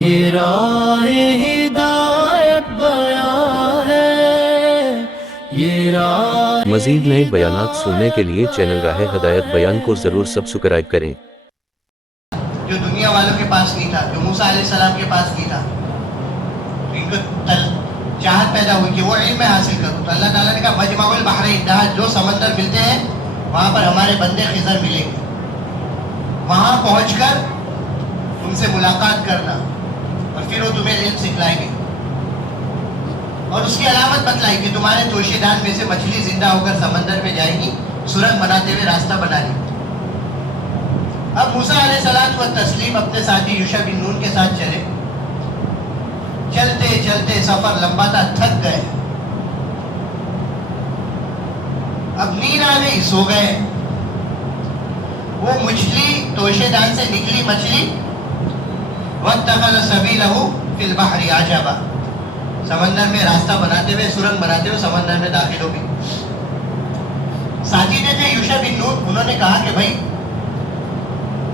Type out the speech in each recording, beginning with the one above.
یہ راہ ہدایت بیان ہے، یہ راہ مزید نئے بیانات سننے کے لیے چینل راہ ہدایت بیان کو ضرور سبسکرائب کریں۔ جو دنیا والوں کے پاس نہیں تھا، جو موسیٰ علیہ السلام کے پاس نہیں تھا، ان کو چاہت پیدا ہوئی کہ وہ علم حاصل کروں، تو اللہ تعالیٰ نے کہا مجمع البحرین، جہاں جو سمندر ملتے ہیں وہاں پر ہمارے بندے خضر ملیں گے، وہاں پہنچ کر ان سے ملاقات کرنا اور پھر وہ تمہیں علم سکھلائیں گے، اور اس کی علامت بتلائی کہ تمہارے توشے دان میں سے مچھلی زندہ ہو کر سمندر میں جائے گی، سرنگ بناتے ہوئے راستہ بنا لے گی۔ اب موسیٰ علیہ السلام و تسلیم اپنے ساتھی یوشع بن نون کے ساتھ چلے، چلتے چلتے سفر لمبا تھا، تھک گئے، اب نیند آ گئی، سو گئے۔ وہ مچھلی توشے دان سے نکلی مچھلی، واتخذ سبیلہ فی البحر عجبا، سمندر میں راستہ بناتے ہوئے، سرنگ بناتے ہوئے سمندر میں داخل ہو گئی۔ ساتھی جو تھے یوشع بن نون، انہوں نے کہا کہ بھائی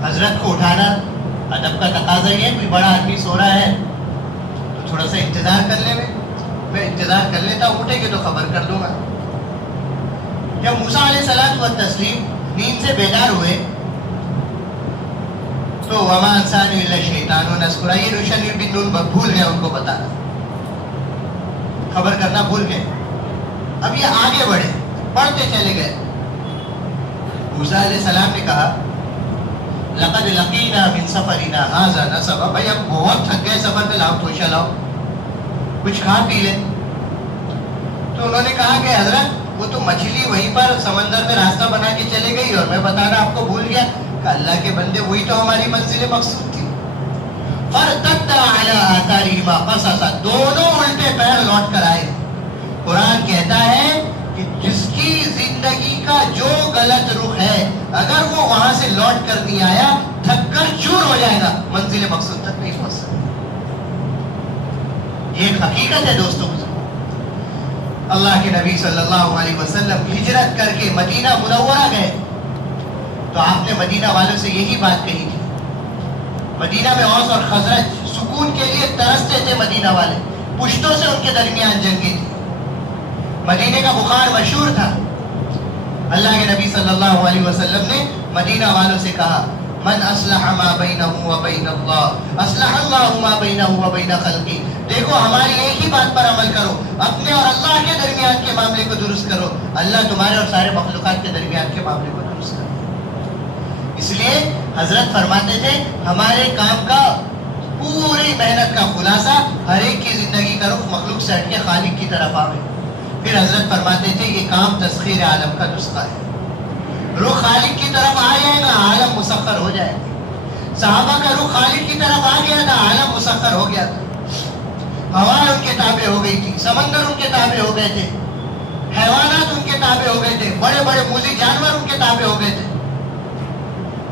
حضرت کو اٹھانا ادب کا تقاضا یہ ہے، کوئی بڑا آدمی سو رہا ہے تو تھوڑا سا انتظار کر لے، میں انتظار کر لیتا ہوں، اٹھے گے تو خبر کر دوں گا۔ جب موسیٰ علیہ السلام و تسلیم نیند سے بیدار ہوئے تو وما انسانی الا الشیطان ونذکرہ، یہ یوشع بن نون بھول گیا ان کو بتانا، خبر کرنا بھول گئے۔ اب یہ آگے بڑھے، پڑھتے چلے گئے۔ موسیٰ علیہ السلام نے کہا لقد لقینا من سفرنا ھذا نصبا، بھائی اب بہت تھک گئے سفر پہ، لاؤ توشہ لاؤ، کچھ کھا پی لیں۔ تو انہوں نے کہا کہ حضرت وہ تو مچھلی وہیں پر سمندر میں راستہ بنا کے چلے گئی اور میں بتانا آپ کو بھول گیا۔ کہ اللہ کے بندے وہی تو ہماری منزل مقصود تھی۔ فارتدا علی آثارہما قصصا، دونوں الٹے پیر لوٹ کر آئے۔ قرآن کہتا ہے کہ جس کی زندگی کا جو غلط رخ ہے، اگر وہ وہاں سے لوٹ کر نہیں آیا، تھک کر چور ہو جائے گا، منزل مقصود تک نہیں پہنچ سکتا۔ یہ ایک حقیقت ہے دوستوں۔ اللہ کے نبی صلی اللہ علیہ وسلم ہجرت کر کے مدینہ منورہ گئے تو آپ نے مدینہ والوں سے یہی بات کہی تھی۔ مدینہ میں اوس اور خزرج سکون کے لیے ترستے تھے، مدینہ والے پشتوں سے ان کے درمیان جنگیں تھی، مدینے کا بخار مشہور تھا۔ اللہ کے نبی صلی اللہ علیہ وسلم نے مدینہ والوں سے کہا من اصلح ما بینہ وبین اللہ اصلح اللہ ما بینہ وبین خلقہ، دیکھو ہماری ایک ہی بات پر عمل کرو، اپنے اور اللہ کے درمیان کے معاملے کو درست کرو، اللہ تمہارے اور سارے مخلوقات کے درمیان کے معاملے کو درست کرو۔ اس لیے حضرت فرماتے تھے ہمارے کام کا پوری محنت کا خلاصہ ہر ایک کی زندگی کا رخ مخلوق سے ہٹ کے خالق کی طرف آوے۔ پھر حضرت فرماتے تھے یہ کام تسخیر عالم کا نسخہ ہے، رخ خالق کی طرف آ جائے گا، عالم مسخر ہو جائے گا۔ صحابہ کا رخ خالق کی طرف آ گیا تھا، عالم مسخر ہو گیا تھا۔ ہوائیں ان کے تابع ہو گئی تھی، سمندر ان کے تابع ہو گئے تھے، حیوانات ان کے تابع ہو گئے تھے، بڑے بڑے موذی جانور ان کے تابع ہو گئے تھے۔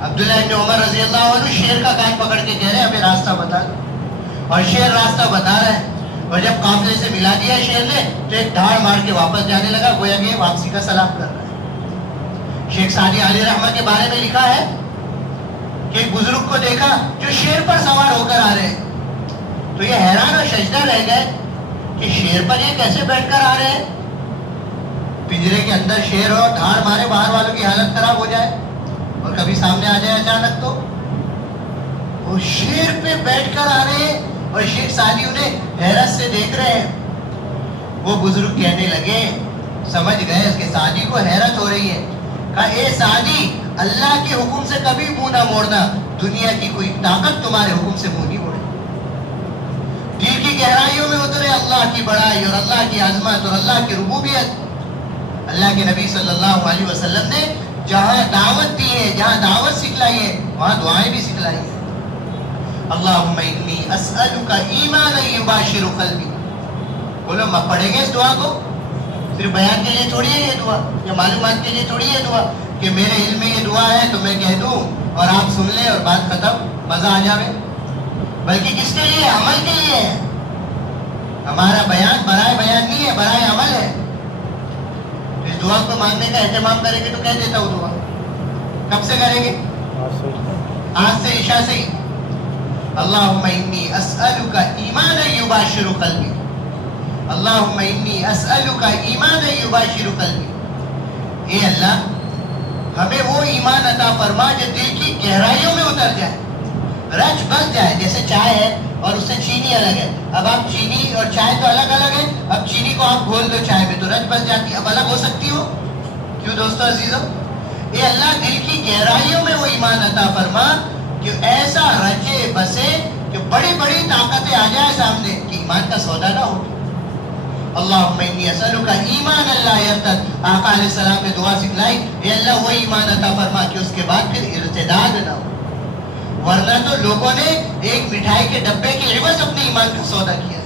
عبداللہ ابن عمر رضی اللہ عنہ شیر کا کان پکڑ کے کہہ رہے ہیں ہمیں راستہ بتا دو، اور شیر راستہ بتا رہا ہے، اور جب قافلے سے ملا دیا شیر نے تو ایک دھاڑ مار کے واپس جانے لگا، گویا کہ واپسی کا سلام کر رہا ہے۔ شیخ سعدی علیہ رحمہ کے بارے میں لکھا ہے کہ ایک بزرگ کو دیکھا جو شیر پر سوار ہو کر آ رہے ہیں، تو یہ حیران اور شجدہ رہ گئے کہ شیر پر یہ کیسے بیٹھ کر آ رہے ہیں، پنجرے کے اندر شیر ہو، دھاڑ مارے، باہر والوں کی حالت خراب ہو جائے اور کبھی سامنے آ جائے اچانک، تو وہ شیر پہ بیٹھ کر آ رہے ہیں اور شیخ سعدی انہیں حیرت سے دیکھ رہے ہیں۔ وہ بزرگ کہنے لگے، سمجھ گئے اس کے سعدی کو حیرت ہو رہی ہے، کہا اے سعدی اللہ کے حکم سے کبھی منہ نہ موڑنا، دنیا کی کوئی طاقت تمہارے حکم سے منہ نہیں موڑے۔ دل کی گہرائیوں میں اترے اللہ کی بڑائی اور اللہ کی عظمت اور اللہ کی ربوبیت۔ اللہ کے نبی صلی اللہ علیہ وسلم نے جہاں دعوت دی ہے، جہاں دعوت سکھلائی ہے، وہاں دعائیں بھی سکھلائی ہیں۔ اللہم انی اسألک ایمانا یباشر قلبی، بولو میں پڑھیں گے اس دعا کو، صرف بیان کے لیے تھوڑی ہے یہ دعا، یا معلومات کے لیے تھوڑی ہے دعا کہ میرے علم میں یہ دعا ہے تو میں کہہ دوں اور آپ سن لیں اور بات ختم، مزہ آ جاوے، بلکہ کس کے لیے؟ عمل کے لیے ہے۔ ہمارا بیان برائے بیان نہیں ہے، برائے عمل ہے۔ اس دعا کو مانگنے کا اہتمام کریں گے تو کہہ دیتا ہوں دعا کب سے کریں گے؟ آج سے، عشاء سے ہی۔ اللہم انی اسألک ایمانا یباشر قلبی، اللہم انی اسألک ایمانا یباشر قلبی، اے اللہ ہمیں وہ ایمان عطا فرما جو دل کی گہرائیوں میں اتر جائے، رچ بس جائے. جیسے چائے ہے اور اس سے چینی الگ ہے. اب آپ چینی اور چائے تو الگ الگ ہے. اب چینی کو آپ گھول دو چائے میں تو رچ بس جاتی ہے. اب الگ ہو سکتی ہو؟ کیوں دوستو عزیزو؟ اے اللہ دل کی گہرائیوں میں وہ ایمان عطا فرما کہ ایسا رچے بسے کہ بڑی بڑی طاقتیں آ جائے سامنے کہ ایمان کا سودا نہ ہو. اللہم انی اسألک ایمان لا یرتد. آقا علیہ السلام نے دعا سکھلائی، اے اللہ وہ ایمان عطا فرما کہ اس کے بعد پھر ارتداد نہ ہو. ورنہ تو لوگوں نے ایک مٹھائی کے ڈبے کے عوض اپنے ایمان کا سودا کیا ہے.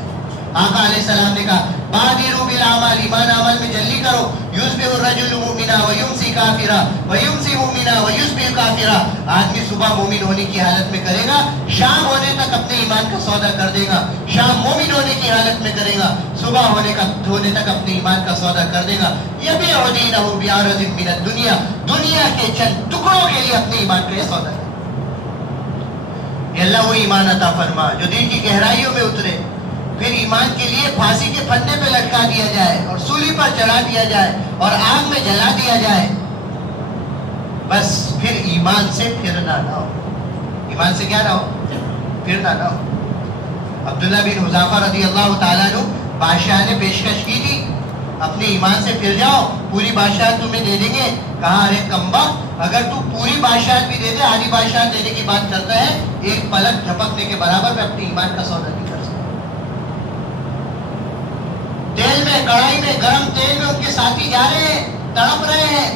آقا علیہ السلام نے کہا بادروا بالاعمال، ایمان عمل میں جلدی کرو. یصبح الرجل مؤمنا ویمسی کافرا ویمسی مؤمنا ویصبح کافرا. آدمی صبح مومن ہونے کی حالت میں کرے گا، شام ہونے تک اپنے ایمان کا سودا کر دے گا. شام مومن ہونے کی حالت میں کرے گا، صبح ہونے تک اپنے ایمان کا سودا کر دے گا. یبیع دینہ بعرض من الدنیا، دنیا کے چند ٹکڑوں کے لیے اپنے ایمان کا یہ سودا ہے. اللہ وہ ایمان عطا فرما جو دل کی گہرائیوں میں اترے، پھر ایمان کے لیے پھانسی کے پھندے پہ لٹکا دیا جائے اور سولی پر چڑھا دیا جائے اور آگ میں جلا دیا جائے. بس پھر ایمان سے پھرنا نہ ہو. ایمان سے کیا نہ ہو؟ پھرنا نہ ہو. عبداللہ بن حذافہ رضی اللہ تعالیٰ عنہ بادشاہ نے پیشکش کی تھی اپنے ایمان سے پھر جاؤ، پوری بادشاہت تمہیں دے دیں گے. کہا ارے کمبخت، اگر تو پوری بادشاہت بھی دے دے، آدھی بادشاہت دینے کی بات کرتا ہے، ایک پلک جھپکنے کے برابر میں اپنے ایمان کا سودا نہیں کر سکتا. تیل میں، کڑھائی میں، گرم تیل میں ان کے ساتھی جا رہے ہیں، تڑپ رہے ہیں،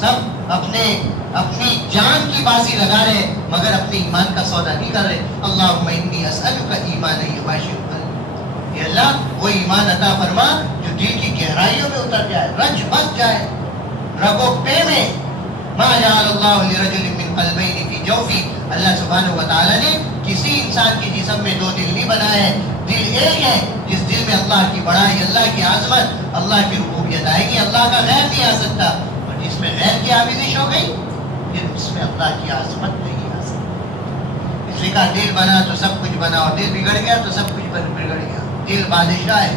سب اپنی جان کی بازی لگا رہے ہیں، مگر اپنے ایمان کا سودا نہیں کر رہے. اللہم انی اسألک ایمانا یباشر قلبی، اے اللہ وہ ایمان عطا فرما جو دل کی گہرائیوں میں اتر جائے، رچ بس جائے، رگو پے میں. ما جعل اللہ لرجل من قلبین فی جوفی، اللہ سبحانہ وتعالی نے کسی انسان کے جسم میں دو دل نہیں بنائے ہیں. دل ایک ہے جس دل میں اللہ کی بڑائی، اللہ کی عظمت، اللہ کی ربوبیت آئے گی. اللہ کا غیر نہیں آ سکتا. اور جس میں غیر کی آمیزش ہو گئی پھر اس میں اللہ کی عظمت نہیں آ سکتی. اس لیے کہا دل بنا تو سب کچھ بنا، اور دل بگڑ گیا تو سب کچھ بگڑ گیا. دل بادشاہ ہے.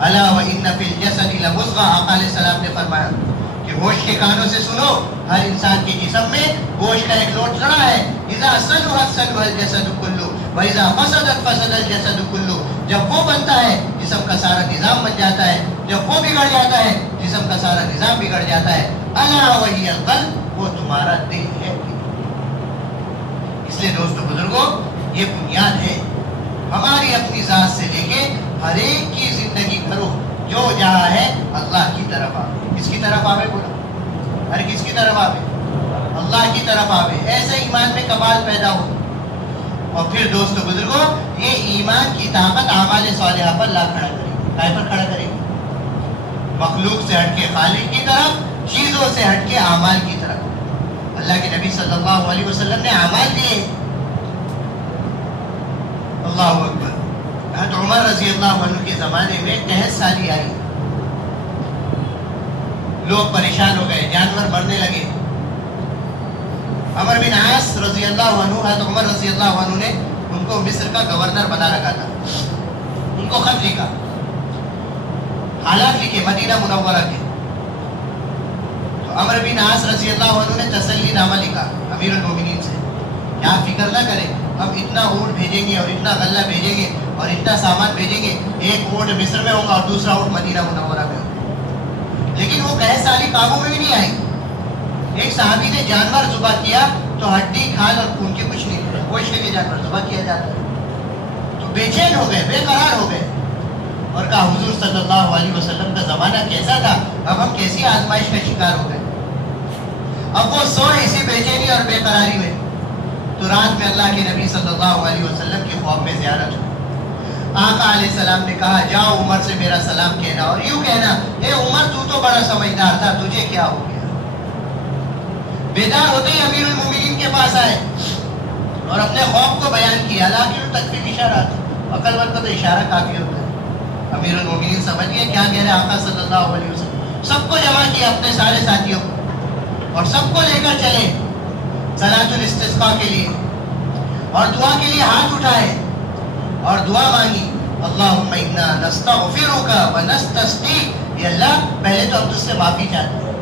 الا وان فی الجسد لمضغہ، آقا علیہ السلام نے فرمایا کہ ہوش کے کانوں سے سنو، ہر انسان کے جسم میں گوشت کا ایک لوٹڑا ہے. اذا صلحت صلح الجسد کلہ واذا فسدت فسد الجسد کلہ. جب وہ بنتا ہے جسم کا سارا نظام بن جاتا ہے، جب وہ بگڑ جاتا ہے جسم کا سارا نظام بگڑ جاتا ہے. الا وہی القلب، وہ تمہارا دل ہے. اس لیے دوستو بزرگوں، یہ بنیاد ہے. ہماری اپنی ذات سے لے کے ہر ایک کی زندگی کرو، جو جہاں ہے اللہ کی طرف آوے. کس کی طرف آوے؟ بولا ہر کس کی طرف آوے؟ اللہ کی طرف آوے. ایسے ایمان میں کمال پیدا ہو. اور پھر دوستو بزرگوں، یہ ایمان کی طاقت اعمال صالحہ پر لا کھڑا کرے گی. کائے پر کھڑا کرے گی؟ مخلوق سے ہٹ کے خالق کی طرف، چیزوں سے ہٹ کے اعمال کی طرف. اللہ کے نبی صلی اللہ علیہ وسلم نے اعمال دیے. اللہ اکبر. حضرت عمر رضی اللہ عنہ کے زمانے میں قحط سالی آئی، لوگ پریشان ہو گئے، جانور مرنے لگے. عمر بن عاص رضی اللہ عنہ، حضرت عمر رضی اللہ عنہ نے ان کو مصر کا گورنر بنا رکھا تھا. ان کو خط لکھا، حالات لکھے مدینہ منورہ کے. تو عمر بن عاص رضی اللہ عنہ نے تسلی نامہ لکھا امیر المومنین سے کہ آپ فکر نہ کریں، ہم اتنا اونٹ بھیجیں گے اور اتنا غلہ بھیجیں گے اور اتنا سامان بھیجیں گے. ایک اونٹ مصر میں ہوگا اور دوسرا اونٹ مدینہ منورہ میں ہوگا. لیکن وہ قحط سالی قابو میں بھی نہیں آئی. ایک صحابی نے جانور ذبح کیا تو ہڈی، کھال اور خون کے کچھ نہیں ملے. گوشت کے جانور ذبح کیا جاتا ہے. تو بے چین ہو گئے، بے قرار ہو گئے اور کہا حضور صلی اللہ علیہ وسلم کا زمانہ کیسا تھا، اب ہم کیسی آزمائش کا شکار ہو گئے. اب وہ سوئے اسی بے چینی اور بے قراری میں. تو رات میں اللہ کے نبی صلی اللہ علیہ وسلم کے خواب میں زیارت ہوئی. آقا علیہ السلام نے کہا جاؤ عمر سے میرا سلام کہنا اور یوں کہنا، اے عمر تو تو بڑا سمجھدار تھا، تجھے کیا ہو گیا. بیدار ہوتے ہی امیر المومنین کے پاس آئے اور اپنے خواب کو بیان کیا. لیکن تکفیر اشارات، عقل مند کو تو اشارہ کافی ہوتا ہے. امیر المومنین سمجھ گئے کیا کہہ رہے آقا صلی اللہ علیہ وسلم. سب کو جمع کیا اپنے سارے ساتھیوں کو اور سب کو لے کر چلے صلاۃ الاستسقاء کے لیے. اور دعا کے لیے ہاتھ اٹھائے اور دعا مانگی، اللہم انا نستغفرک ونستسقیک، یا اللہ پہلے تو ہم تجھ سے معافی چاہتے ہیں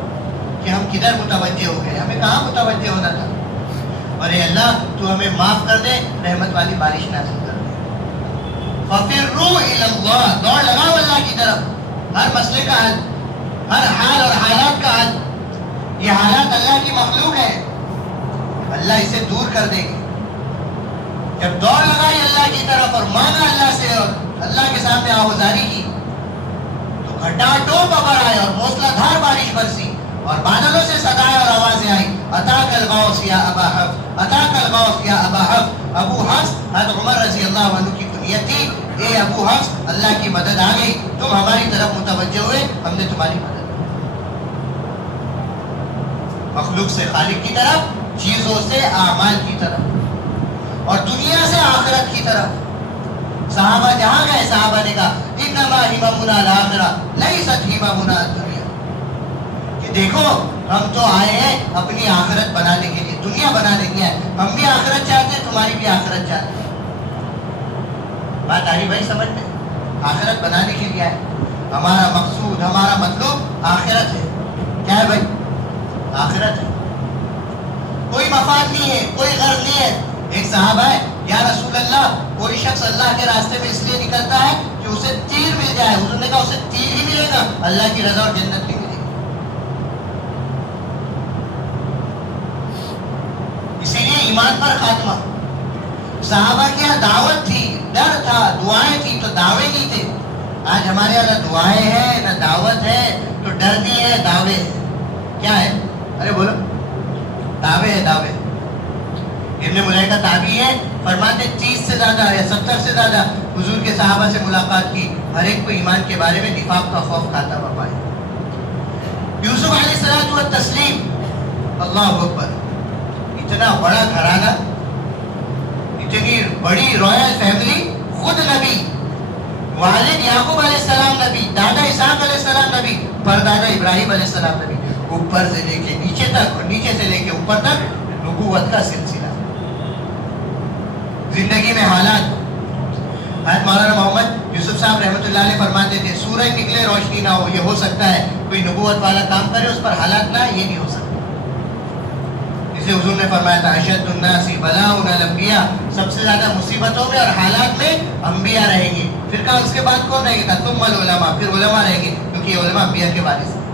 کہ ہم کدھر متوجہ ہو گئے، ہمیں کہاں متوجہ ہونا تھا، اور اے اللہ تو ہمیں معاف کر دے، رحمت والی بارش نازل کر دے۔ ففروا الی اللہ، دوڑ لگاؤ اللہ کی طرف، ہر مسئلے کا حل، ہر حال اور حالات کا حل۔ یہ حالات اللہ کی مخلوق ہے، اللہ اسے دور کر دے گی۔ جب دوڑ لگائی اللہ کی طرف اور مانگا اللہ سے اور اللہ کے سامنے آوازاری کی، تو گھٹا ٹوپ ابر آئے اور موسلا دھار بارش برسی اور بادلوں سے صدائیں اور آوازیں آئیں، اتاک الغوث یا ابا حفص، اتاک الغوث یا ابا حفص۔ ابو حفص حضرت عمر رضی اللہ عنہ کی کنیت تھی، اے ابو حفص اللہ کی مدد آ گئی، تم ہماری طرف متوجہ ہوئے، ہم نے تمہاری مدد۔ مخلوق سے خالق کی طرف، چیزوں سے اعمال کی طرف، اور دنیا سے آخرت کی طرف۔ صحابہ جہاں گئے صحابہ نے کہا انما ہممنا الاخرہ لیست ہممنا الدنیا، کہ دیکھو ہم تو آئے ہیں اپنی آخرت بنانے کے لیے، دنیا بنانے کے لیے، ہم بھی آخرت چاہتے ہیں، تمہاری بھی آخرت چاہتے ہیں۔ بات آ رہی بھائی سمجھ میں؟ آخرت بنانے کے لیے آئے، ہمارا مقصود ہمارا مطلوب آخرت ہے۔ کیا ہے بھائی؟ آخرت ہے، کوئی مفاد نہیں ہے، کوئی غرض نہیں ہے۔ ایک صحابہ ہے، یا رسول اللہ کوئی شخص اللہ کے راستے میں اس لیے نکلتا ہے کہ اسے تیر مل جائے، حضور نے کہا اسے تیر ہی ملے گا، اللہ کی رضا اور جنت بھی ملے گی۔ اسی لیے ایمان پر خاتمہ۔ صحابہ کی یہاں دعوت تھی، ڈر تھا، دعائیں تھی تو دعوے نہیں تھے۔ آج ہمارے یہاں نہ دعائیں ہیں نہ دعوت ہے، تو ڈر بھی ہے، دعوے ہے۔ کیا ہے؟ ارے بولو، دعوے ہے، دعوے۔ ابن ملیکہ تابعی ہے، فرماتے 30 سے زیادہ یا 70 سے زیادہ حضور کے صحابہ سے ملاقات کی، ہر ایک کو ایمان کے بارے میں نفاق کا خوف کھاتا ہوا پائے۔ یوسف علیہ السلام و تسلیم، اللہ اکبر، اتنا بڑا گھرانہ، اتنی بڑی رائل فیملی، خود نبی، والد یعقوب علیہ السلام نبی، دادا اسحاق علیہ السلام نبی، پردادا ابراہیم علیہ السلام نبی، اوپر سے لے کے نیچے تک اور نیچے سے لے کے اوپر تک نبوت کا سلسلہ۔ زندگی میں حالات، حضرت مولانا محمد یوسف صاحب رحمۃ اللہ علیہ فرماتے تھے سورج نکلے روشنی نہ ہو، یہ ہو سکتا ہے، کوئی نبوت والا کام کرے اس پر حالات نہ، یہ نہیں ہو سکتا۔ اسے حضور نے فرمایا تھا اشد الناس بلاء الانبیاء، سب سے زیادہ مصیبتوں میں اور حالات میں انبیاء رہیں گے۔ پھر کہا اس کے بعد کون رہے گا؟ ثم العلماء، پھر علماء رہیں گے، کیونکہ یہ علماء انبیاء کے وارث ہیں۔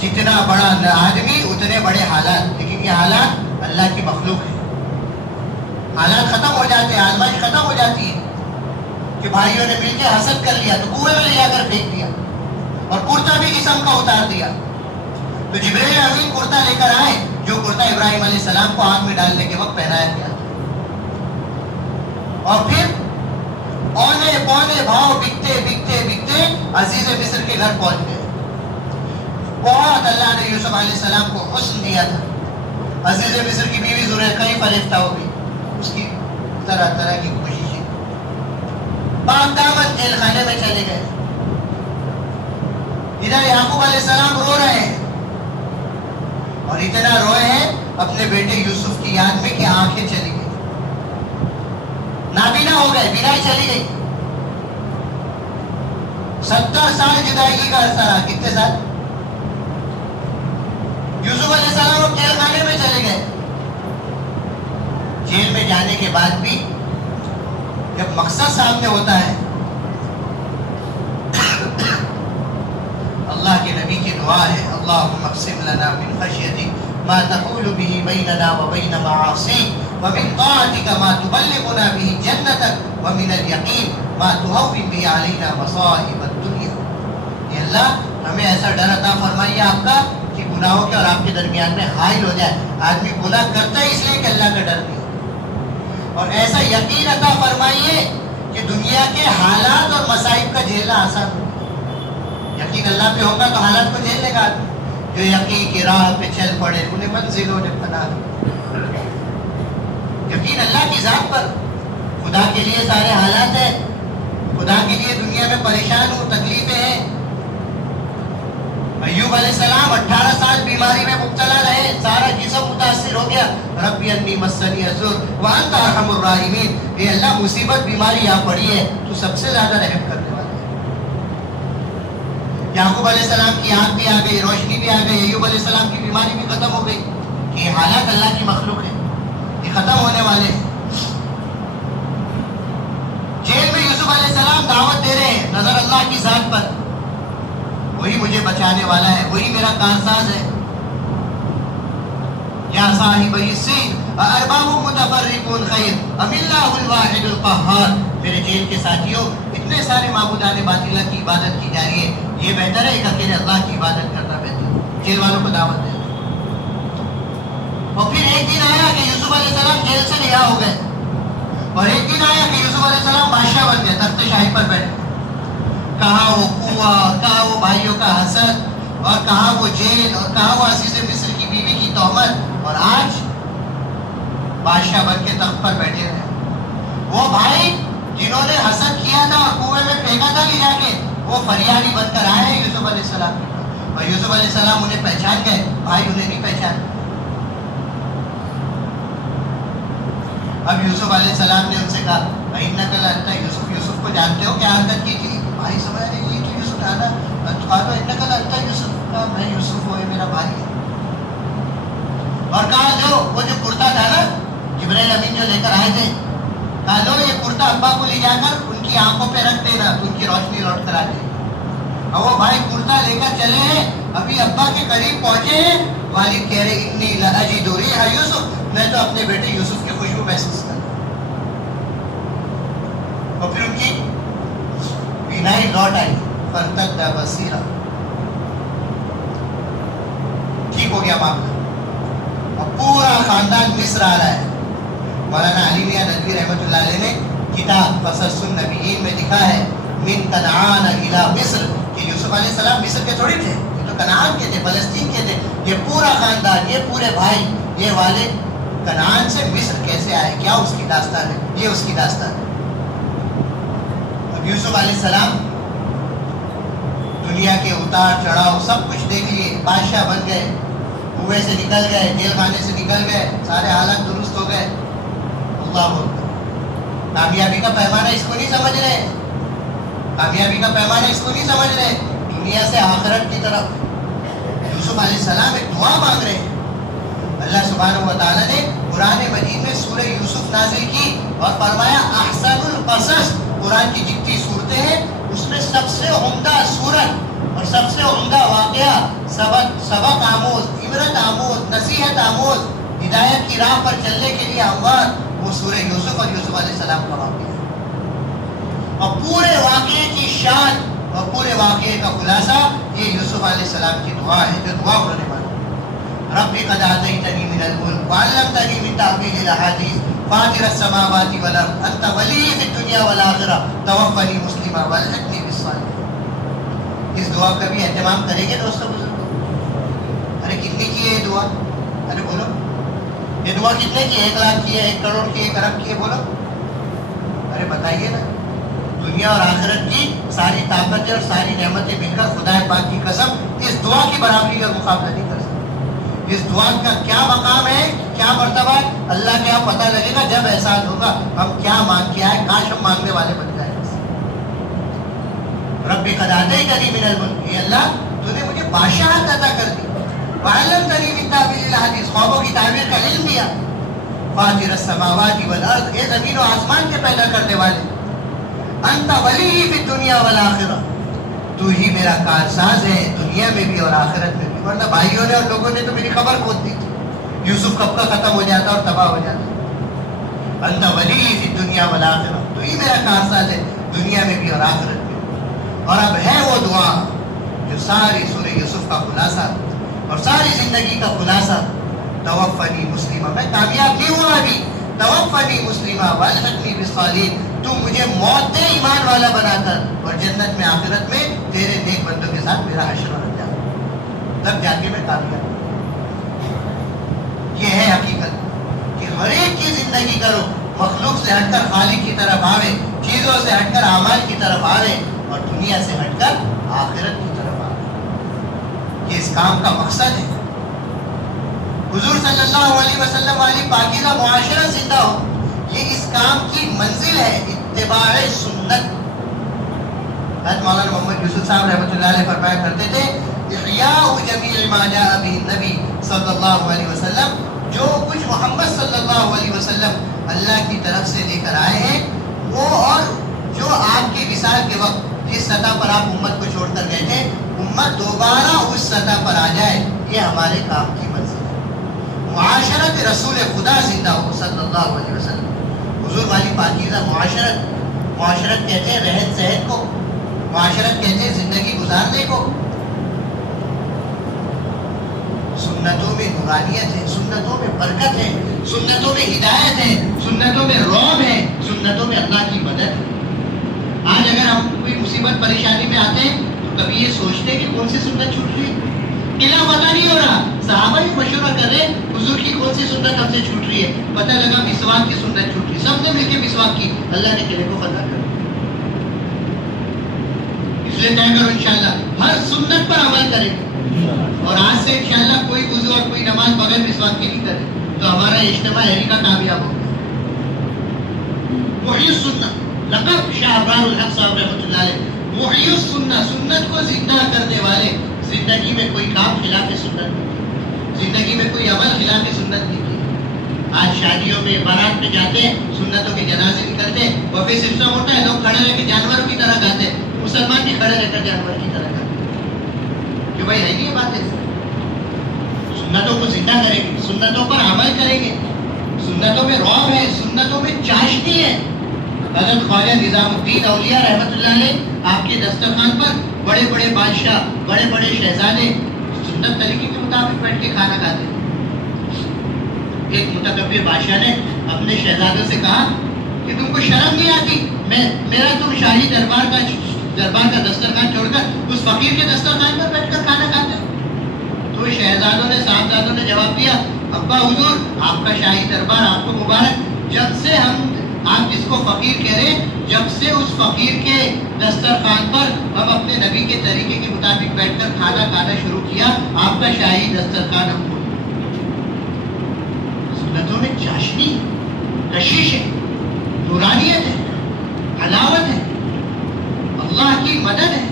جتنا بڑا آدمی اتنے بڑے حالات، لیکن یہ حالات اللہ کی مخلوق ہے۔ حالات ختم ہو جاتے ہیں، آزمائش ختم ہو جاتی ہے کہ بھائیوں نے مل کے حسد کر لیا تو کنویں میں لے جا کر پھینک دیا اور کرتا بھی قسم کا اتار دیا۔ تو جبرائیل امین کرتا لے کر آئے، جو کرتا ابراہیم علیہ السلام کو آگ میں ڈالنے کے وقت پہنایا گیا، اور پھر اونے پونے بھاؤ بکتے بکتے بکتے عزیز مصر کے گھر پہنچ گئے۔ بہت اللہ نے یوسف علیہ السلام کو حسن دیا تھا۔ عزیز مصر کی بیوی زلیخا فریفتہ ہو گئی، اس کی طرح طرح کی کوششیں، پاک دامن جیل خانے میں چلے گئے۔ ادھر یعقوب علیہ السلام رو رہے ہیں، اور اتنا روئے ہیں اپنے بیٹے یوسف کی یاد میں کہ آنکھیں چلی گئی، نابینا ہو گئے، بینائی چلی گئی۔ 70 سال جدائیگی کا عرصہ رہا۔ کتنے سال؟ یوسف علیہ السلام جیل خانے میں چلے گئے۔ جیل میں جانے کے بعد بھی جب مقصد سامنے ہوتا ہے، اللہ کے نبی کی دعا ہے اللہم اقسم لنا من خشیتک ما تحول به بیننا وبین معاصیک ومن طاعتک ما تبلغنا به جنتک ومن الیقین ما تهون به علینا مصائب الدنیا۔ یہ اللہ ہمیں ایسا ڈر عطا فرمائیے آپ کا کہ گناہوں کے اور آپ کے درمیان میں حائل ہو جائے۔ آدمی گناہ کرتا ہے اس لیے کہ اللہ کا ڈر نہیں، اور ایسا یقین عطا فرمائیے کہ دنیا کے حالات اور مصائب کا جھیلنا آسان ہو۔ یقین اللہ پہ ہوگا تو حالات کو جھیل لے گا۔ جو یقین کی راہ پہ چل پڑے انہیں منزلوں نے پناہ دی۔ یقین اللہ کی ذات پر، خدا کے لیے سارے حالات ہیں، خدا کے لیے دنیا میں پریشان ہوں، تکلیفیں ہیں، ایوب علیہ السلام 18 سال بیماری میں مبتلا رہے، سارا جسم متاثر ہو گیا. ربی انی مسنی الضر وانت ارحم الراحمین. اے اللہ مصیبت بیماری آ پڑی ہے، تو سب سے زیادہ رحم کرنے والا ہے. یعقوب علیہ السلام کی آنکھ بھی آ گئی، روشنی بھی آ گئی، ایوب علیہ السلام کی بیماری بھی ختم ہو گئی. کہ یہ حالات اللہ کی مخلوق ہے، یہ ختم ہونے والے ہیں. جیل میں یوسف علیہ السلام دعوت دے رہے ہیں نظر اللہ کی ذات پر، وہی مجھے بچانے والا ہے، وہی میرا کارساز ہے. یا صاحب السجن ارباب متفرقون خیر ام اللہ الواحد القہار. میرے جیل کے ساتھیوں، اتنے سارے معبودان باطلہ کی عبادت کی جا رہی ہے، یہ بہتر ہے کہ اکیلے اللہ کی عبادت کرنا بہتر ہے. جیل والوں کو دعوت دے. اور پھر ایک دن آیا کہ یوسف علیہ السلام جیل سے رہا ہو گئے، اور ایک دن آیا کہ یوسف علیہ السلام بادشاہ بن گئے، تخت شاہی پر بیٹھے. کہاں وہ کنواں، کہاں وہ بھائیوں کا حسد، اور کہاں وہ جیل، اور کہاں وہ عزیز مصر کی بیوی کی تہمت، اور آج بادشاہ بن کے تخت پر بیٹھے رہے. وہ بھائی جنہوں نے حسد کیا تھا اور کنویں میں پھینکا تھا لے جا کے، وہ فریادی بن کر آئے ہیں یوسف علیہ السلام کے پاس. اور یوسف علیہ السلام انہیں پہچان گئے، بھائی انہیں نہیں پہچان. اب یوسف علیہ السلام نے ان سے کہا انک لانت یوسف. یوسف کو جانتے ہو کیا حرکت کی تھی؟ بھائی سمجھ رہے یہ تو یوسف تھا نا. انک لانت یوسف. کہا میں یوسف ہوں، میرا بھائی ہے. اور کہا وہ جو کرتا تھا نا جبرائیل امین جو لے کر آئے تھے، کہا لو یہ کرتا ابا کو لے جا کر ان کی آنکھوں پہ رکھ دینا تو ان کی روشنی لوٹ کر آ جائے. اور وہ بھائی کرتا لے کر چلے ہیں، ابھی ابا کے قریب پہنچے ہیں، والد کہہ رہے انی لاجد ریح یوسف. میں تو اپنے بیٹے یوسف کی خوشبو محسوس کر. اور پھر ان کی بینائی لوٹ آئی. فرتد بصیرا، ٹھیک ہو گیا معاملہ. اور پورا خاندان مصر آ رہا ہے. مولانا علی میاں ندوی رحمۃ اللہ علیہ نے کتاب قصص النبیین میں لکھا ہے من کنعان الی مصر، کہ یوسف علیہ السلام مصر کے تھوڑی تھے، یہ تو کنعان کے تھے، فلسطین کے تھے. یہ پورا خاندان، یہ پورے بھائی، یہ والد کنعان سے مصر کیسے آئے، کیا اس کی داستان ہے؟ یہ اس کی داستان ہے. اب یوسف علیہ السلام دنیا کے اتار چڑھاؤ سب کچھ دیکھ لیے، بادشاہ بن گئے، کنویں سے نکل گئے، جیل خانے سے نکل گئے، سارے حالات درست ہو گئے. اللہ اکبر. کامیابی کا پیمانہ اس کو نہیں سمجھ رہے، کامیابی کا پیمانہ اس کو نہیں سمجھ رہے، دنیا سے آخرت کی طرف. یوسف علیہ السلام ایک دعا مانگ رہے ہیں. اللہ سبحانہ و تعالیٰ نے قرآن مجید میں سورہ یوسف نازل کی اور فرمایا احسن القصص. قرآن کی جتنی صورتیں ہیں اس میں سب سے عمدہ صورت اور سب سے عمدہ واقعہ، سبق آموز، عبرت آموز، نصیحت آموز، ہدایت کی راہ پر چلنے کے لیے ہموار، وہ سورہ یوسف اور یوسف علیہ السلام کا واقعہ ہے. اور پورے واقعے کی شان اور پورے واقعے کا خلاصہ یہ یوسف علیہ السلام کی دعا ہے، جو دعا انہوں نے مانی. ربی قد آتیتنی من الملک وعلمتنی من تعویل الاحادیث فاطر السماوات والارض انت ولی فی الدنیا والآخرہ توفنی مسلما والحقنی بالصالحین. اس دعا کا بھی اہتمام کریں گے دوستوں بزرگوں؟ ارے کتنی کی ہے یہ دعا؟ ارے بولو یہ دعا کتنے کی؟ 1 لاکھ کی ہے، 1 کروڑ کی ہے، 1 ارب کی ہے؟ بولو ارے بتائیے نا. دنیا اور آخرت کی ساری طاقتیں اور ساری نعمتیں مل کر خدا پاک کی قسم اس دعا کی برابری کا مقابلہ نہیں کر سکتی. اس دعا کا کیا مقام ہے، کیا مرتبہ ہے، اللہ کے یہاں پتہ لگے گا جب احساس ہوگا ہم کیا مانگ کے آئے. کاش ہم مانگنے والے بن جائیں. ربی قد آتیتنی من الملک، اے اللہ تو نے مجھے بادشاہت عطا کر دی. وعلمتنی من تعویل الاحادیث، خوابوں کی تعبیر کا علم دیا. فاطر السماوات والارض، اے زمین و آسمان کے پیدا کرنے والے. انت ولی فی الدنیا والآخرہ، تو ہی میرا کارساز ہے دنیا میں بھی اور آخرت میں بھی. ورنہ بھائیوں نے اور لوگوں نے تو میری خبر کھود دی تھی، یوسف کب کا ختم ہو جاتا اور تباہ ہو جاتا. انت ولی فی الدنیا والآخرہ، تو ہی میرا کارساز ہے دنیا میں بھی اور آخرت میں. اور اب ہے وہ دعا جو ساری سورہ یوسف کا خلاصہ اور ساری زندگی کا خلاصہ. توفنی مسلمہ، میں کامیاب نہیں ہوا ابھی. توفنی مسلمہ والحقنی بالصالحین، تو مجھے موت دے ایمان والا بنا کر، اور جنت میں آخرت میں تیرے نیک بندوں کے ساتھ میرا حشر ہو جائے، تب جا کے میں کامیاب. یہ ہے حقیقت کہ ہر ایک کی زندگی کرو مخلوق سے ہٹ کر خالق کی طرف آوے، چیزوں سے ہٹ کر اعمال کی طرف آوے، اور دنیا سے ہٹ کر آخرت کی طرف آوے. یہ اس کام کا مقصد ہے. حضور صلی اللہ علیہ وسلم والی پاکیزہ معاشرہ زندہ ہو، یہ اس کام کی منزل ہے، اتباع سنت. حضرت مولانا محمد یوسف صاحب رحمۃ اللہ علیہ فرمایا کرتے تھے احیاء جمیع ما جاء به النبی صلی اللہ علیہ وسلم، جو کچھ محمد صلی اللہ علیہ وسلم اللہ کی طرف سے لے کر آئے ہیں وہ، اور جو آپ کی وصال کے وقت جس سطح پر آپ امت کو چھوڑ کر گئے تھے، امت دوبارہ اس سطح پر آ جائے، یہ ہمارے کام کی منزل ہے. معاشرت رسول خدا زندہ ہو صلی اللہ علیہ وسلم. حضور والی پاکیزہ معاشرت کہتے ہیں رہن سہن کو، معاشرت کہتے ہیں زندگی گزارنے کو. سنتوں میں نورانیت ہے، سنتوں میں برکت ہے، سنتوں میں ہدایت ہے، سنتوں میں رعب ہے، سنتوں میں اللہ کی مدد ہے. آج اگر ہم کوئی مصیبت پریشانی میں آتے ہیں تو کبھی یہ سوچتے ہیں کہ کون سی سنت چھوٹ رہی ہے؟ قلعہ پتہ نہیں ہو رہا. صحابہ ہی مشورہ کر رہے حضور کی کون سی سنت ہم سے چھوٹ رہی ہے. پتہ لگا مسواک کی سنت چھوٹ رہی، سب نے مل کے مسواک کی، اللہ نے قلعے کو فتح کر. اس لیے طے کرو انشاءاللہ ہر سنت پر عمل کریں، اور آج سے انشاءاللہ کوئی وضو اور کوئی نماز بغیر مسواک کی نہیں کرے تو ہمارا اجتماع کا کامیاب ہوگا. محی السنت، لقب شاہ ابرار الحق صاحب رحمۃ اللہ علیہ. محی السنت، سنت کو زندہ کرنے والے. زندگی میں کوئی کام خلاف سنت نہیں، زندگی میں کوئی عمل خلاف سنت نہیں کی. آج شادیوں میں بارات میں جاتے ہیں، سنتوں کے جنازے نکلتے ہیں، اور پھر سلسلہ ہوتا ہے لوگ کھڑے رہ کے جانوروں کی طرح گاتے ہیں. مسلمان بھی کھڑے رہ کر جانور کی طرح گاتے ہیں. کیوں بھائی ہے نہیں یہ باتیں؟ سنتوں کو زندہ کریں گے، سنتوں پر عمل کریں گے. سنتوں میں رعب ہے، سنتوں میں چاشنی ہے. حضرت خواجہ نظام الدین اولیاء رحمۃ اللہ علیہ آپ کے دسترخوان پر بڑے بڑے بادشاہ، بڑے بڑے شہزادے سنت طریقے کے مطابق بیٹھ کے کھانا کھاتے ہیں. ایک متکبر بادشاہ نے اپنے شہزادوں سے کہا کہ تم کو شرم نہیں آتی، میرا تم شاہی دربار کا دسترخوان چھوڑ کر اس فقیر کے دسترخوان پر بیٹھ کر کھانا کھاتے ہو؟ تو شہزادوں نے، صاحبزادوں نے جواب دیا ابا حضور آپ کا شاہی دربار آپ کو مبارک. جب سے آپ جس کو فقیر کہہ رہے ہیں، جب سے اس فقیر کے دسترخوان پر ہم اپنے نبی کے طریقے کے مطابق بیٹھ کر کھانا کھانا شروع کیا، آپ کا شاہی دسترخوان ہم کو. سنتوں میں چاشنی، کشش ہے، نورانیت ہے، حلاوت ہے، اللہ کی مدد ہے.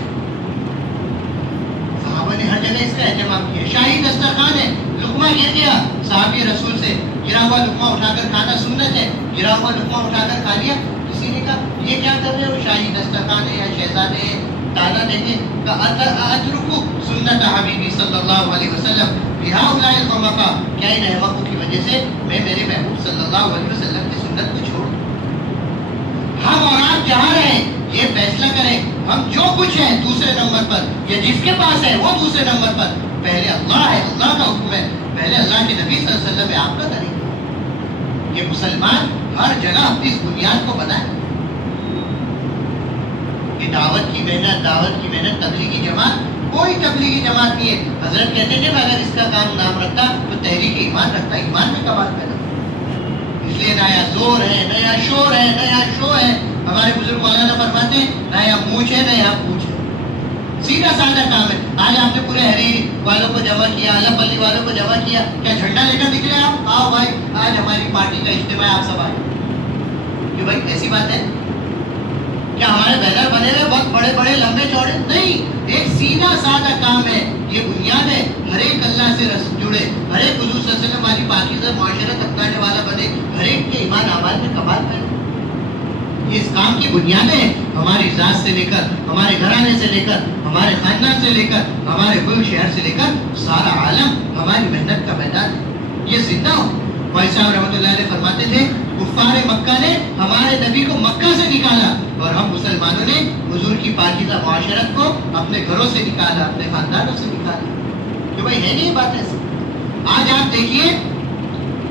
صحابہ نے ہر جگہ اس کا اہتمام کیا. شاہی دسترخوان ہے، لقمہ گر گیا، صحابی رسول سے گرا ہوا لقمہ اٹھا کر کھانا سنت ہے. گرا ہوا لقمہ اٹھا کر کھا لیا. کسی نے کہا یہ کیا کر رہے ہو؟ شاہی دسترخوان ہے یا شہزادے ہیں، تانا دیں گے. اترکو سنت حبیبی صلی اللہ علیہ وسلم بہؤلاء الحمقاء، کیا ان احمقوں کی وجہ سے میں میرے محبوب صلی اللہ علیہ وسلم کی سنت کو چھوڑ دوں؟ ہم اور آپ جہاں رہیں یہ فیصلہ کریں. ہم جو کچھ ہیں دوسرے نمبر پر، یا جس کے پاس ہے وہ دوسرے نمبر پر. پہلے اللہ ہے، اللہ کا حکم ہے، پہلے اللہ کے نبی صلی اللہ علیہ وسلم ہے، آپ کا طریقہ. یہ مسلمان ہر جگہ اپنی اس بنیاد کو بنائے. یہ دعوت کی محنت تبلیغی جماعت، کوئی تبلیغی جماعت نہیں ہے. حضرت کہتے ہیں کہ اگر اس کا کام نام رکھتا تو تحریک ایمان رکھتا، ایمان میں کمال پیدا. اس لیے نیا زور ہے، نیا شور ہے، نیا شو ہے. ہمارے بزرگ مولانا فرماتے ہیں نیا مونچھ ہے، نیا پوچھ ہے. سیدھا سادہ کام ہے. آج آپ نے پورے حریری والوں کو جمع کیا، اعلیٰ پلی والوں کو جمع کیا. کیا جھنڈا لے کر نکلے آپ؟ آؤ بھائی آج ہماری پارٹی کا اجتماع، آپ سب آئے. کہ بھائی ایسی بات ہے؟ کیا ہمارے بینر بنے ہوئے بہت بڑے بڑے لمبے چوڑے؟ نہیں، ایک سیدھا سادہ کام ہے. یہ بنیاد ہے. ہر ایک اللہ سے جڑے، ہر ایک حضور صلی اللہ علیہ وسلم والی پاکیزہ معاشرت اپنانے والا بنے، ہر ایک کے ایمان اعمال میں کمال پائے. یہ اس کام کی بنیادیں ہیں. ہماری ذات سے لے کر، ہمارے گھرانے سے لے کر، ہمارے خاندان سے لے کر، ہمارے ملک شہر سے لے کر سارا عالم ہماری محنت کا میدان ہے. یہ زندہ ہو. بھائی صاحب رحمۃ اللہ علیہ فرماتے تھے کفار مکہ نے ہمارے نبی کو مکہ سے نکالا، اور ہم مسلمانوں نے حضور کی پاکیزہ معاشرت کو اپنے گھروں سے نکالا، اپنے خاندانوں سے نکالا. کہ بھائی ہے نہیں بات ایسی. آج آپ دیکھیے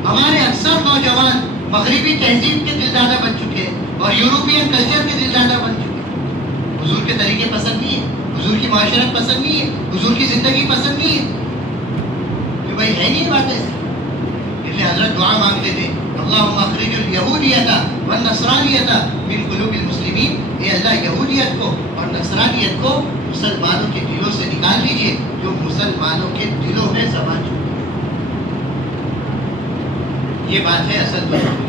ہمارے اکثر نوجوان مغربی تہذیب کے دلدادہ بن چکے ہیں اور یورپین کلچر کے دلدادہ بن چکے ہیں. حضور کے طریقے پسند نہیں ہے، حضور کی معاشرت پسند نہیں ہے، حضور کی زندگی پسند نہیں ہے. کہ بھائی ہے نہیں بات ایسی. اس لیے حضرت دعا مانگتے تھے اللہم اخرج الیہودیۃ والنصرانیۃ من قلوب المسلمین. اے اللہ یہودیت کو اور نصرانیت کو مسلمانوں کے دلوں سے نکال لیجئے، جو مسلمانوں کے دلوں میں زبان چکی۔ یہ بات ہے اصل بات۔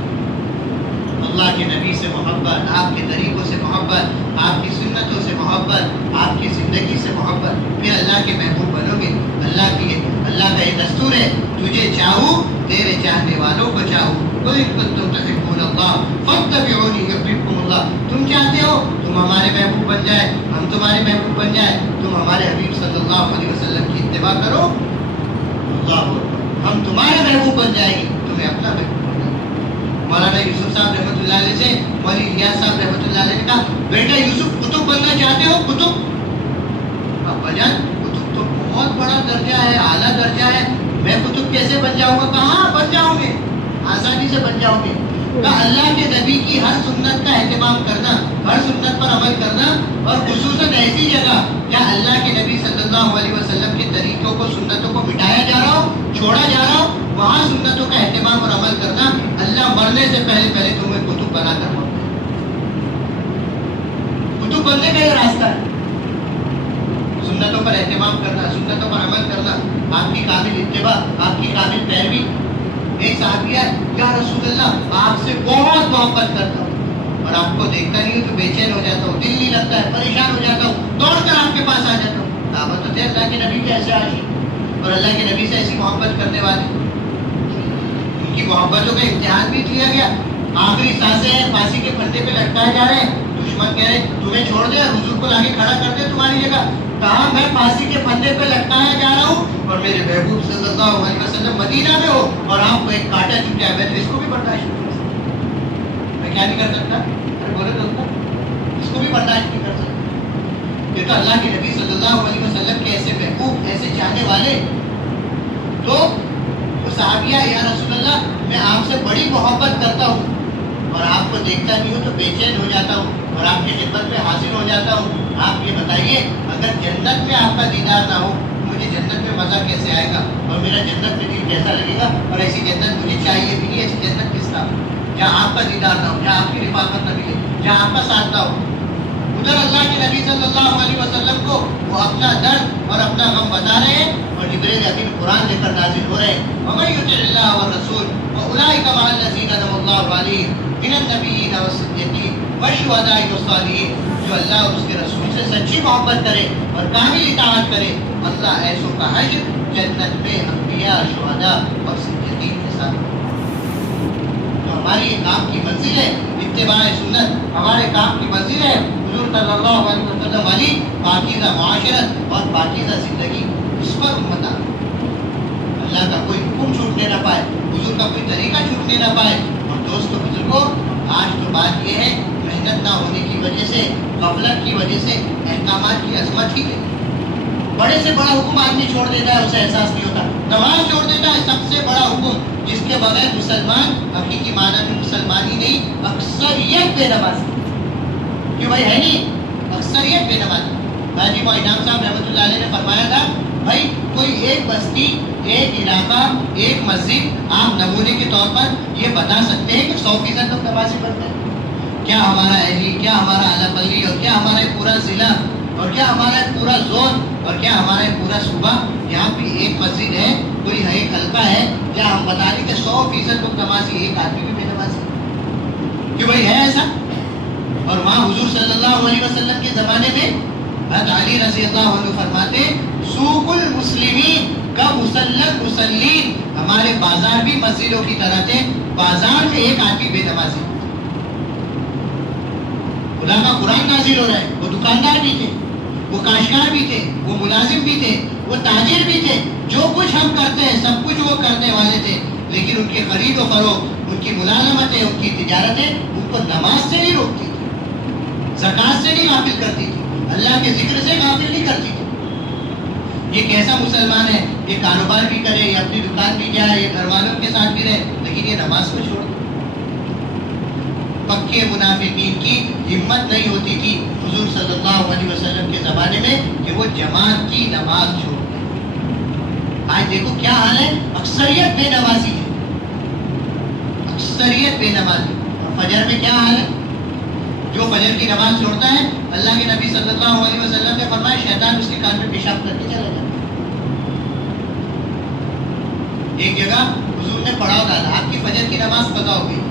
اللہ کے نبی سے محبت، آپ کے طریقوں سے محبت، آپ کی سنتوں سے محبت، آپ کی زندگی سے محبت، پھر اللہ کے محبوب بنو گے۔ اللہ کا یہ دستور ہے، تجھے چاہوں تیرے چاہنے والوں کو چاہوں۔ قُلْ إِن كُنتُمْ تُحِبُّونَ اللَّهَ فَاتَّبِعُونِي يُحْبِبْكُمُ اللَّهُ۔ تم چاہتے ہو تم ہمارے محبوب بن جائے، ہم تمہارے محبوب بن جائے، تم ہمارے حبیب صلی اللہ علیہ وسلم کی اتباع کرو، اللہ ہم تمہارے محبوب بن جائیں گے، تمہیں اپنا محبوب بن جائے۔ مولانا یوسف صاحب رحمۃ اللہ علیہ سے مولانا الیاس صاحب رحمۃ اللہ علیہ نے کہا، بیٹا یوسف کتب بننا چاہتے ہو؟ کتب؟ ابا جان کتب تو بہت بڑا درجہ ہے، اعلیٰ درجہ ہے، میں کتب کیسے بن جاؤں گا؟ کہاں بن جاؤں گے، آسانی سے بن جاؤں گے۔ کہا اللہ کے نبی کی ہر سنت کا اہتمام کرنا، ہر سنت پر عمل کرنا، اور خصوصاً ایسی جگہ جہاں اللہ کے نبی صلی اللہ علیہ وسلم کے طریقوں کو، سنتوں کو مٹایا جا رہا ہو، چھوڑا جا رہا ہو، وہاں سنتوں کا اہتمام اور عمل کرنا، اللہ مرنے سے پہلے تمہیں کتب بنا کر موت دے۔ کتب بننے کا یہ راستہ ہے، سنتوں پر اہتمام کرنا، سنتوں پر عمل کرنا، آپ کی کامل اتباع، آپ کی کامل پیروی۔ ایک صحابی ہے، یا رسول اللہ آپ سے بہت محبت کرتا ہوں، اور آپ کو دیکھتا نہیں ہوں تو بے چین ہو جاتا ہوں، دل نہیں لگتا ہے، پریشان ہو جاتا ہوں، دوڑ کر آپ کے پاس آ جاتا ہوں۔ دعوت تو تھے اللہ کے نبی کے ایسے عاشق اور اللہ کے نبی سے ایسی محبت کرنے والے، ان کی محبتوں کا امتحان بھی لیا گیا۔ آخری سانسیں ہیں، پھانسی کے پھندے پہ لٹکائے جا رہے ہیں، دشمن کہہ رہے تمہیں چھوڑ دے، حضور کو لا کے کھڑا کر دے تمہاری جگہ۔ کہا میں پھانسی کے پھندے پہ لٹکایا جا رہا ہوں اور میرے محبوب صلی اللہ علیہ وسلم مدینہ میں ہو، اور آپ کو ایک کانٹا چبھ جائے، میں تو اس کو بھی برداشت نہیں کر سکتا۔ میں کیا نہیں کر سکتا؟ ارے بولے تو اس کو بھی برداشت نہیں کر سکتا۔ یہ تو اللہ کے نبی صلی اللہ علیہ وسلم کے ایسے محبوب، ایسے چاہنے والے، تو وہ صحابیہ، یا رسول اللہ میں آپ سے بڑی محبت کرتا ہوں اور آپ کو دیکھتا نہیں ہوں تو بے چین ہو جاتا ہوں اور آپ کی خدمت میں حاضر ہو جاتا ہوں۔ آپ یہ بتائیے اگر جنت میں آپ کا دیدار نہ ہو، مجھے جنت میں مزہ کیسے آئے گا اور میرا جنت میں دل کیسا لگے گا؟ اور ایسی جنت مجھے چاہیے بھی نہیں، ایسی جنت کس کا؟ جہاں آپ کا دیدار نہ ہو، جہاں آپ کی رفاقت نہ ملے، جہاں آپ کا ساتھ نہ ہو۔ ادھر اللہ کے نبی صلی اللہ علیہ وسلم کو وہ اپنا درد اور اپنا غم بتا رہے ہیں اور جبریل امین قرآن لے کر نازل ہو رہے ہیں۔ وَمَن يُطِعِ اللَّهَ وَالرَّسُولَ وَأُولَٰئِكَ مَعَ الَّذِينَ أَنْعَمَ اللَّهُ عَلَيْهِم مِّنَ النَّبِيِّينَ وَالصِّدِّيقِينَ وَالشُّهَدَاءِ وَالصَّالِحِينَ۔ جو اللہ اور اس کے رسول سے سچی محبت کرے اور کامل اطاعت کرے، اللہ ایسوں کا حشر جنت میں انبیاء، شہداء اور صدیقین کے ساتھ۔ تو ہماری یہ کام کی منزل ہے اتباع سنت، ہمارے کام کی منزل ہے حضور صلی اللہ علیہ وسلم والی پاکیزہ معاشرت اور پاکیزہ زندگی، اس پر امت آ، اللہ کا کوئی حکم چھوٹنے نہ پائے، حضور کا کوئی طریقہ چھوٹنے نہ پائے۔ اور دوستوں بزرگوں، آج تو بات یہ ہے محنت نہ ہونے کی وجہ سے، غفلت کی وجہ سے احکامات کی عظمت ہی ہے۔ بڑے سے بڑا حکم آدمی چھوڑ دیتا ہے، اسے احساس نہیں ہوتا۔ نماز چھوڑ دیتا ہے، سب سے بڑا حکم، جس کے بغیر مسلمان حقیقی معنی میں مسلمان ہی نہیں، اکثریت بے نماز، کیوں بھائی ہے نہیں، اکثریت بے نماز۔ حاجی انعام صاحب رحمۃ اللہ علیہ نے فرمایا تھا، بھائی کوئی ایک بستی، ایک علاقہ، ایک مسجد آپ نمونے کے طور پر یہ بتا سکتے ہیں کہ 100% لوگ نمازی پڑھتے ہیں؟ کیا ہمارا اہلی، کیا ہمارا اعلیٰ پلی، اور کیا ہمارا پورا ضلع، اور کیا ہمارا پورا زون، اور کیا ہمارا پورا صوبہ، یہاں بھی ایک مسجد ہے، کوئی ایک حلقہ ہے، کیا ہم بتا دیں کہ 100% لوگ نمازی، ایک آدمی بھی بے نمازی؟ کیوں بھائی ہے ایسا؟ اور وہاں حضور صلی اللہ علیہ وسلم کے زمانے میں حضرت علی رضی اللہ عنہ فرماتے، سوق المسلمین کا مسلم مسلین، ہمارے بازار بھی مسجدوں کی طرح تھے، بازار میں ایک آدمی بے نمازی۔ خدا کا قرآن نازل ہو رہا ہے، وہ دکاندار بھی تھے، وہ کاشتکار بھی تھے، وہ ملازم بھی تھے، وہ تاجر بھی تھے، جو کچھ ہم کرتے ہیں سب کچھ وہ کرنے والے تھے، لیکن ان کی خرید و فروخت، ان کی ملازمتیں، ان کی تجارتیں ان کو نماز سے نہیں روکتی تھی، زکوٰۃ سے نہیں غافل کرتی تھی، اللہ کے ذکر سے غافل نہیں کرتی تھی۔ یہ کیسا مسلمان ہے، یہ کاروبار بھی کرے، یہ اپنی دکان بھی جائے، یہ گھر والوں کے ساتھ بھی رہے، لیکن یہ نماز کو چھوڑ دے۔ پکے منافقین کی ہمت نہیں ہوتی تھی حضور صلی اللہ علیہ وسلم کے زمانے میں کہ وہ جماعت کی نماز چھوڑ دیں۔ آج دیکھو کیا حال ہے، اکثریت بے نمازی ہے، اکثریت بے نمازی۔ اور فجر میں کیا حال ہے، جو فجر کی نماز چھوڑتا ہے اللہ کے نبی صلی اللہ علیہ وسلم نے فرمایا شیطان اس کے کان میں پیشاب کر کے چلا جاتا ہے. ایک جگہ حضور نے پڑاؤ ڈالا, آپ کی فجر کی نماز قضا ہو گئی,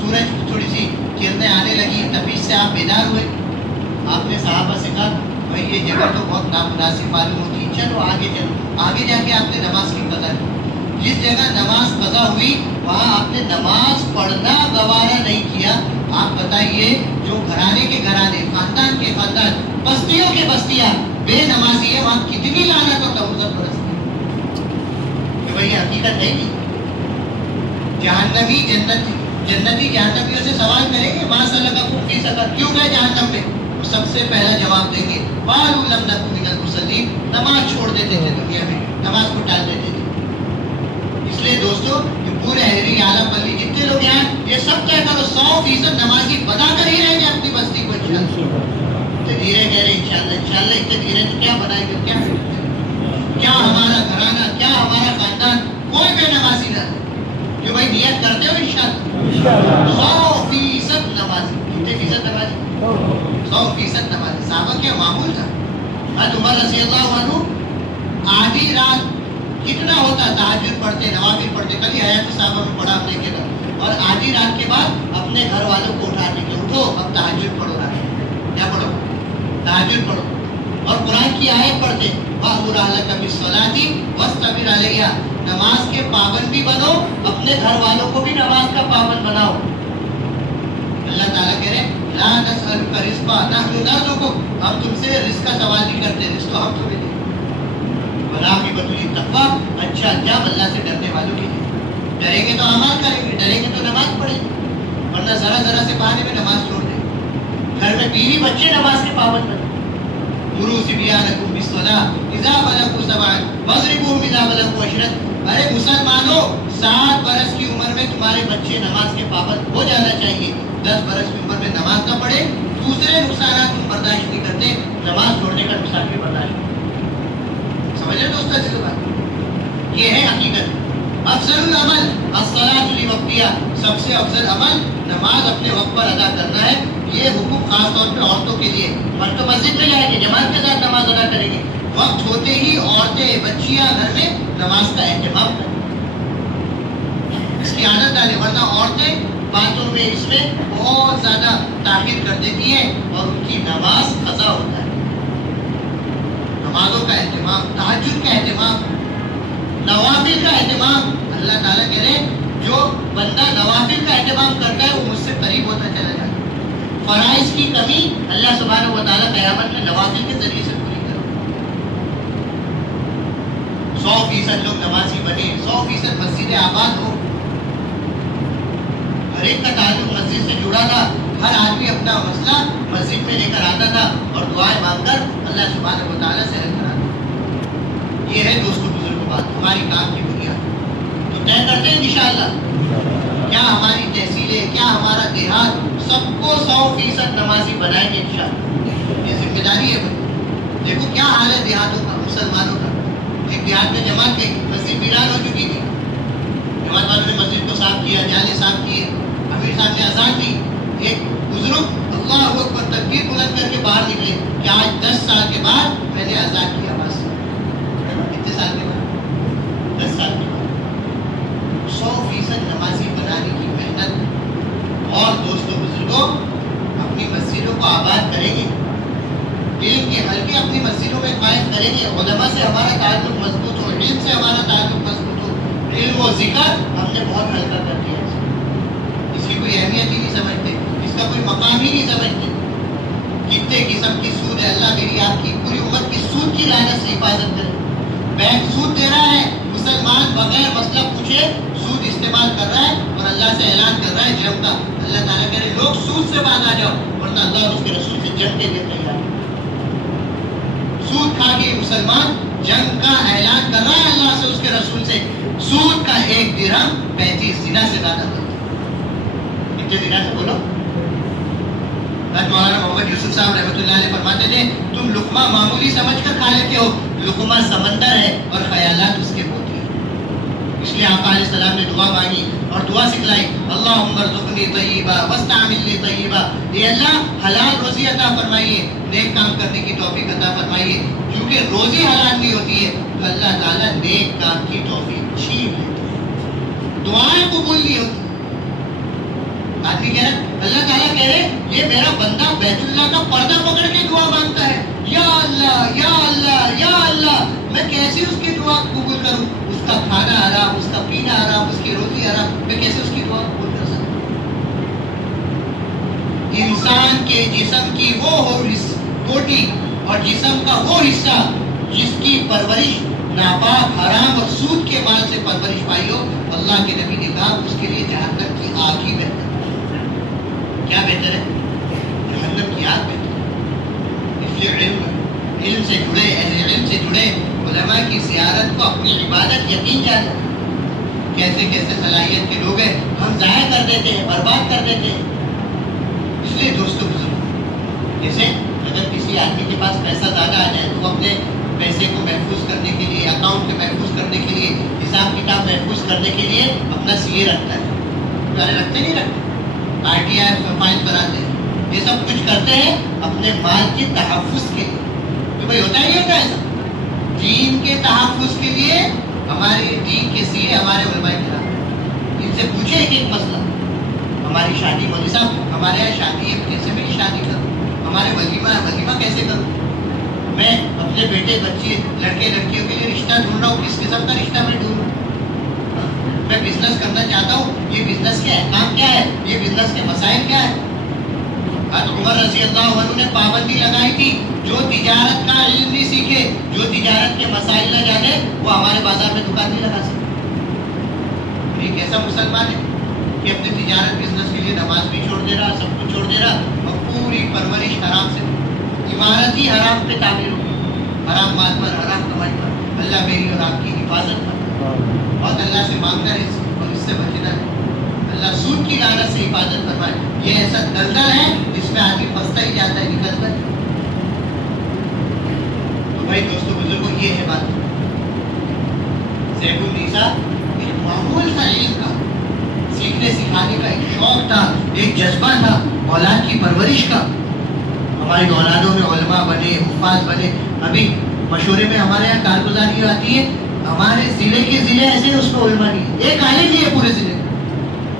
سورج تھوڑی سی کرنیں آنے لگی, تفیض سے آپ بیدار ہوئے. آپ نے صحابہ سے کہا بھائی یہ جگہ تو بہت نامناسب معلوم ہوتی ہے, چلو آگے چلو. آگے جا کے آپ نے نماز کی قضا کی. جس جگہ نماز قضا ہوئی وہاں آپ نے نماز پڑھنا گوارا نہیں کیا. آپ بتائیے جو گھرانے کے گھرانے, خاندان کے خاندان, بستیوں کے بستیاں بے نمازی ہے, وہاں کتنی لعنت اور تہمت برستی کہ بھائی یہ حقیقت ہے نہیں. جہنمی جنتی جہنمیوں سے سوال کریں گے ما سلککم فی سقر, کیوں گئے جہنم میں؟ سب سے پہلا جواب دیں گے قالوا لم نک من المصلین, نماز چھوڑ دیتے تھے دنیا میں, نماز کو ٹال دیتے تھے. اس لیے دوستو پورے اہلی عالم بلی جتنے لوگ ہیں یہ سب طے کرو 100% نمازی بنا کر ہی رہیں گے اپنی بستی کو انشاءاللہ. تو دھیرے کہہ رہے انشاءاللہ اتنے دھیرے کیا بنائے گے, کیا ہمارا گھرانہ, کیا ہمارا خاندان کوئی بے نمازی نہ رہے. جو بھائی نیت کرتے ہو انشاءاللہ 100% نمازی. کتنے فیصد نمازی؟ 100% نمازی. صحابہ کیا معمول تھا. حضرت عمر رضی اللہ عنہ آدھی رات کتنا ہوتا, تہجد پڑھتے, نوافل پڑھتے. کبھی حیات صحابہ میں پڑھا اپنے کے گھر, اور آدھی رات کے بعد اپنے گھر والوں کو اٹھانے کے اٹھو اب تہجد پڑھو. کیا پڑھو؟ تہجد پڑھو. اور قرآن کی آیت پڑھتے وَأْمُرْ أَهْلَكَ بِالصَّلَاةِ وَاسْتَبِرْ عَلَيْهَا, نماز کے پابند بھی بنو, اپنے گھر والوں کو بھی نماز کا پابند بناؤ. اللہ تعالیٰ کہہ رہے لا نسألك رزقا نحن نرزقك, ہم تم سے رزق کا سوال نہیں کرتے, رزق تو ہم تمہیں دیں. وَالْعَاقِبَةُ لِلتَّقْوَىٰ, اچھا انجام اللہ سے ڈرنے والوں کے لیے. ڈریں گے تو اعمال کریں گے, ڈریں گے تو نماز پڑھیں گے, ورنہ ذرا ذرا سے بہانے میں نماز چھوڑ دیں. گھر میں بیوی بچے نماز کے پابند بنے. مروا صبیانکم بالصلاة اذا بلغوا سبعا واضربوهم اذا بلغوا عشرا. ارے مسلمانوں 7 برس کی عمر میں تمہارے بچے نماز کے پابند ہو جانا چاہیے. 10 برس کی عمر میں نماز نہ پڑھے, دوسرے نقصانات تم برداشت نہیں کرتے, نماز چھوڑنے کا نقصان بھی برداشت. سمجھ رہے دوستوں اچھے سے بات, یہ ہے حقیقت. افضل العمل الصلاۃ لوقتها, سب سے افضل عمل نماز اپنے وقت پر ادا کرنا ہے. یہ حکم خاص طور پہ عورتوں کے لیے. مرد تو مسجد میں جائیں گے, جماعت کے ساتھ نماز ادا کریں گے, وقت ہوتے ہی عورتیں بچیاں گھر میں نماز کا اہتمام کریں, اس کی عادت ڈالیں. ورنہ عورتیں باتوں میں اس میں بہت زیادہ تاخیر کر دیتی ہیں اور ان کی نماز قضا ہوتا ہے. نمازوں کا اہتمام, تہجد کا اہتمام, نوافل کا اہتمام. اللہ تعالیٰ کہہ رہے جو بندہ نوافل کا اہتمام کرتا ہے وہ مجھ سے قریب ہوتا چلا جاتا ہے. فرائض کی کمی اللہ سبحانہ و تعالیٰ قیامت میں نوافل کے ذریعے سے پوری کرو. 100% لوگ نمازی بنے, 100% مسجدیں آباد ہو. ہر ایک کا تعلق مسجد سے جڑا تھا, ہر آدمی اپنا مسئلہ مسجد میں لے کر آتا تھا اور دعائیں مانگ کر اللہ سبحانہ و تعالیٰ سے حل کراتا. یہ ہے دوستوں بزرگوں بات, ہماری کام کی بنیاد. تو طے کرتے ہیں انشاءاللہ کیا ہماری تحصیلیں, کیا ہمارا دیہات سب کو 100% نمازی بنائیں گے انشاءاللہ. یہ ذمہ داری ہے. دیکھو کیا حال ہے دیہاتوں کا, مسلمانوں کا. ایک دیہات میں جماعت گئی, مسجد ویران ہو چکی تھی. جماعت والوں نے مسجد کو صاف کیا, جالے صاف کیے, امیر صاحب نے اذان دی. ایک بزرگ اللہ اکبر تکبیر بلند کر کے باہر نکلے کہ آج 10 سال کے بعد میں نے اذان کیا. بس کتنے سال کے بعد؟ 10 سال کے بعد. 100% نمازی بنانے کی محنت. اور دوستوں بزرگوں اپنی مسجدوں کو آباد کریں گے, علم کے حلقے اپنی مسجدوں میں قائم کریں گے, علماء سے ہمارا تعلق مضبوط ہو, علم سے ہمارا تعلق مضبوط ہو. علم و ذکر ہم نے بہت ہلکا کر دیا, اس کی کوئی اہمیت ہی نہیں سمجھتے, اس کا کوئی مقام ہی نہیں سمجھتے. کتنے قسم کی سود ہے, اللہ میری آپ کی پوری امت کی سود کی لعنت سے حفاظت کرے. بینک سود دے رہا ہے, مسلمان بغیر مسئلہ پوچھے سود استعمال کر رہا ہے اور اللہ سے اعلان کر رہا ہے جنگ کا. اللہ تعالیٰ کہہ رہے لوگ سود سے باز آ جاؤ, ورنہ اللہ اور اس کے رسول سے جنگ کے لیے تیار ہے. سود کھا کے مسلمان جنگ کا اعلان کر رہا ہے اللہ سے اس کے رسول سے. سود کا 1 درہم 35 دینار سے زیادہ بنتا ہے. کتنے دینار سے بولو؟ مولانا محمد یوسف صاحب رحمۃ اللہ علیہ فرماتے تھے تم لقمہ معمولی سمجھ کر کھا لیتے ہو, لقمہ سمندر ہے اور خیالات اس کے موتی ہیں. اس لیے آقا علیہ السلام نے دعا مانگی اور دعا سکھلائی، اللہم ارزقنی طیبہ واستعملنی طیبہ، اے اللہ حلال روزی عطا فرمائیے، نیک کام کرنے کی توفیق عطا فرمائیے، کیونکہ روزی حلال نہیں ہوتی ہے تو اللہ تعالیٰ نیک کام کی توفیق چھین لیتے ہیں، دعائیں قبول نہیں ہوتی۔ آدمی کہہ رہا اللہ تعالیٰ کہہ رہے یہ میرا بندہ بیت اللہ کا پردہ پکڑ کے دعا مانگتا ہے، یا اللہ یا اللہ یا اللہ، میں کیسے اس کی دعا قبول کروں؟ اس کا کھانا حرام، اس کا پینا حرام، اس کی روزی حرام، میں کیسے اس کی دعا قبول کر سکتا ہوں؟ انسان کے جسم کی وہ بوٹی اور جسم کا وہ حصہ جس کی پرورش ناپاک حرام اور سود کے مال سے پرورش پائی ہو، اللہ کے نبی نے کہا اس کے لیے جہنم کی آگ ہی بہتر ہے۔ کیا بہتر ہے؟ جہنم کی آگ بہتر ہے۔ اس لیے علم سے جڑے، اہل علم سے جڑے علماء کی زیارت کو اپنی عبادت یقین جانے۔ کیسے کیسے صلاحیت کے لوگ ہیں، ہم ضائع کر دیتے ہیں، برباد کر دیتے ہیں۔ اس لیے دوستو بزرگ، جیسے اگر کسی آدمی کے پاس پیسہ زیادہ آ جائے تو وہ اپنے پیسے کو محفوظ کرنے کے لیے، اکاؤنٹ کو محفوظ کرنے کے لیے، حساب کتاب محفوظ کرنے کے لیے اپنا سی اے رکھتا ہے۔ پیارے رکھتے نہیں رکھتے، آر ٹی آئی فائل بناتے ہیں، یہ سب کچھ کرتے ہیں اپنے مال کے تحفظ کے لیے۔ تو بھائی ہوتا ہی ہے کیا ایسا؟ دین کے تحفظ کے لیے ہمارے دین کے سی اے ہمارے علماء کرام، ان سے پوچھے ایک ایک مسئلہ۔ ہماری شادی، مولوی صاحب ہمارے یہاں شادی ہے، کیسے میری شادی کروں؟ ہمارے ولیمہ کیسے کروں؟ میں اپنے بیٹے بچے لڑکے لڑکیوں کے لیے رشتہ ڈھونڈ رہا ہوں، کس قسم کا رشتہ میں ڈھونڈوں؟ میں بزنس کرنا چاہتا ہوں، یہ بزنس کے احکام کیا ہے، یہ بزنس کے مسائل کیا ہے؟ حضرت عمر رضی اللہ عنہ نے پابندی لگائی تھی، جو تجارت کا علم نہیں سیکھے، جو تجارت کے مسائل نہ جانے، وہ ہمارے بازار میں دکان نہیں لگا سکتے۔ ایک ایسا مسلمان ہے کہ اپنے تجارت بزنس کے لیے نماز بھی چھوڑ دے رہا، سب کچھ چھوڑ دے رہا، اور پوری پرورش حرام سے، عمارت ہی حرام پہ تعمیر ہو، حرام مال پر، حرام کمائی پر۔ اللہ میری اور آپ کی حفاظت پر، بہت اللہ سے مانگنا ہے اور اس سے بچنا ہے۔ اللہ سود کی لعنت سے حفاظت فرمائے۔ یہ ایسا دلدل ہے جس میں آدمی پھنستا ہی جاتا ہے، نکل کر۔ تو بھائی دوستو بزرگوں، یہ ہے بات۔ زیب النساء ایک معمول تھا علم کا، سیکھنے سکھانے کا ایک شوق تھا، ایک جذبہ تھا، اولاد کی پرورش کا۔ ہماری اولادوں میں علماء بنے، حفاظ بنے۔ ابھی مشورے میں ہمارے یہاں کارگزاری آتی ہے، ہمارے ضلع کے ضلع ایسے اس کو علماء نہیں، ایک عالم نہیں ہے پورے ضلع۔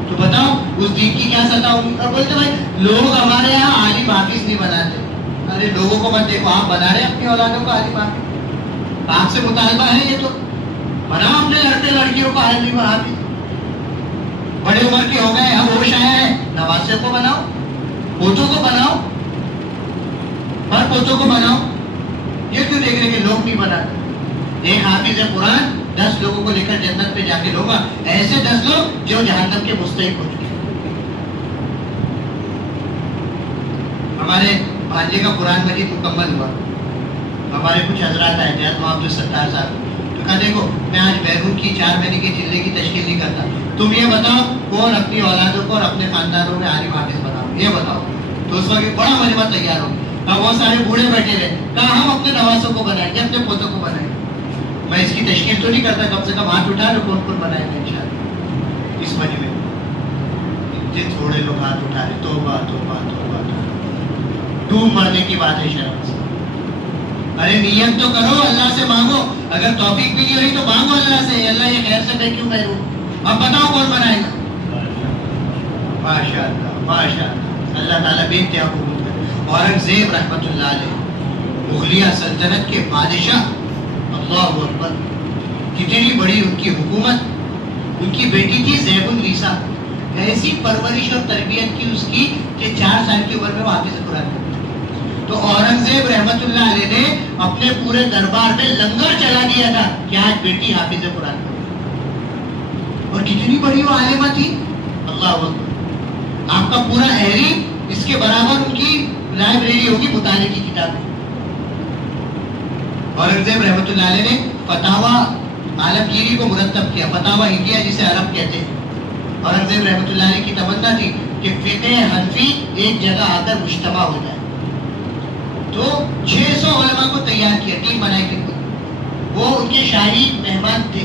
تو بتاؤ اس دین کی کیا سطح ہوگی؟ اور بولتے بھائی لوگ ہمارے یہاں عالم حافظ نہیں بناتے۔ ارے لوگوں کو مت دیکھو، آپ بنا رہے ہیں اپنی اولادوں کو عالم حافظ، آپ سے مطالبہ ہے یہ تو بناؤ اپنے لڑکے لڑکیوں کو عالم حافظ۔ بڑے عمر کے ہو گئے، اب ہوش آیا ہے، نواسے کو بناؤ، پوتوں کو بناؤ، ہر پوتوں کو بناؤ۔ یہ کیوں دیکھ رہے کہ لوگ نہیں بناتے؟ ایک حافظ قرآن 10 لوگوں کو لے کر جنت پہ جا کے لوگا، ایسے 10 لوگ جو جہنم کے مستحق ہو چکے۔ ہمارے بھانجے کا قرآن مجید مکمل ہوا، ہمارے کچھ حضرات آئے تھے، محمد الستار صاحب، تو کہا دیکھو میں آج بیرون کی 4 مہینے کی جلدے کی تشکیل نہیں کرتا، تم یہ بتاؤ کون اپنی اولادوں کو اور اپنے خاندانوں میں عالم حافظ بناؤ، یہ بتاؤ۔ تو اس وقت بڑا مجمع تیار ہو گیا، بہت سارے بوڑھے بیٹھے رہے، کہا ہم اپنے نواسوں کو بنائیں گے، اپنے پوتوں کو بنائیں گے۔ میں اس کی تشکیل تو نہیں کرتا، کم سے کم ہاتھ اٹھا لو کون کون بنائیں گے انشاءاللہ اس مجمع میں۔ اتنے تھوڑے لوگ ہاتھ اٹھا رہے، توبہ توبہ توبہ توبہ، ڈوب مرنے کی بات ہے شرم سے۔ ارے نیت تو کرو، اللہ سے مانگو، اگر توفیق بھی نہیں ہوئی تو مانگو اللہ سے، اللہ یہ خیر سے میں کیوں محروم؟ اب بتاؤ کون بنائے گا؟ ماشاءاللہ ماشاءاللہ، اللہ تعالیٰ بے انتہا قبول کرے۔ اورنگزیب رحمۃ اللہ علیہ، مغلیہ سلطنت کے بادشاہ، اللہ اکبر، کتنی بڑی ان کی حکومت۔ ان کی بیٹی تھی زیب النساء، ایسی پرورش اور تربیت کی اس کی کہ 4 سال کی عمر میں وہ حافظ قرآن تھے۔ تو اورنگزیب رحمۃ اللہ علیہ نے اپنے پورے دربار میں لنگر چلا دیا تھا کہ آج بیٹی حافظ قرآن ہے، اور کتنی بڑی وہ عالمہ تھی، اللہ اکبر۔ آپ کا پورا اہری اس کے برابر ان کی لائبریری ہوگی مطالعے کی کتابیں۔ اورنگزیب رحمۃ اللہ علیہ نے فتاوی عالمگیری کو مرتب کیا، فتاوی ہندیہ جسے عرب کہتے ہیں۔ اورنگزیب رحمۃ اللہ علیہ کی تمنا تھی کہ فقہ حنفی ایک جگہ آ کر مجتمع ہو جائے، تو 600 علماء کو تیار کیا، ٹیم بنائی گئی۔ وہ ان کے شاہی مہمان تھے،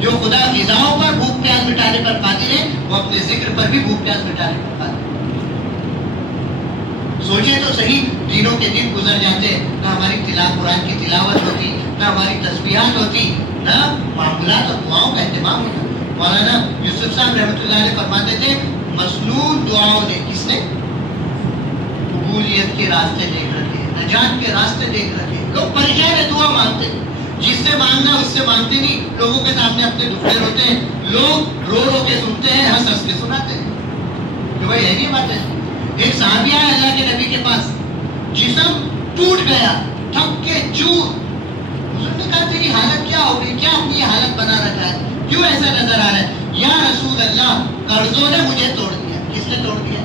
جو خدا غذاؤں پر بھوک پیاس مٹانے پر قادر ہے وہ اپنے ذکر پر بھی بھوک پیاس مٹانے پر قادر ہے۔ سوچے تو صحیح، دنوں کے دن گزر جاتے، نہ ہماری قرآن کی تلاوت ہوتی، نہ ہماری تسبیحات ہوتی، نہ معاملات اور دعاؤں کا اہتمام ہوتا۔ مولانا یوسف صاحب رحمۃ اللہ علیہ فرماتے تھے مسنون دعاؤں نے کس نے قبولیت کے راستے دیکھ رکھے، نجات کے راستے دیکھ رکھے۔ لوگ پریشان ہے، دعا مانگتے، جس سے مانگنا اس سے مانگتے نہیں، لوگوں کے سامنے اپنے دکھڑے روتے ہیں، لوگ رو رو کے سنتے ہیں، ہنس ہنس کے سناتے ہیں کہ بھائی ہے نہیں بات ہے۔ ایک صحابی آیا اللہ کے نبی کے پاس، جسم ٹوٹ گیا، تھک کے چور۔ حضور نے کہا تیری حالت کیا ہو گئی، کیا اپنی حالت بنا رکھا ہے، کیوں ایسا نظر آ رہا ہے؟ یا رسول اللہ قرضوں نے مجھے توڑ دیا۔ کس نے توڑ دیا؟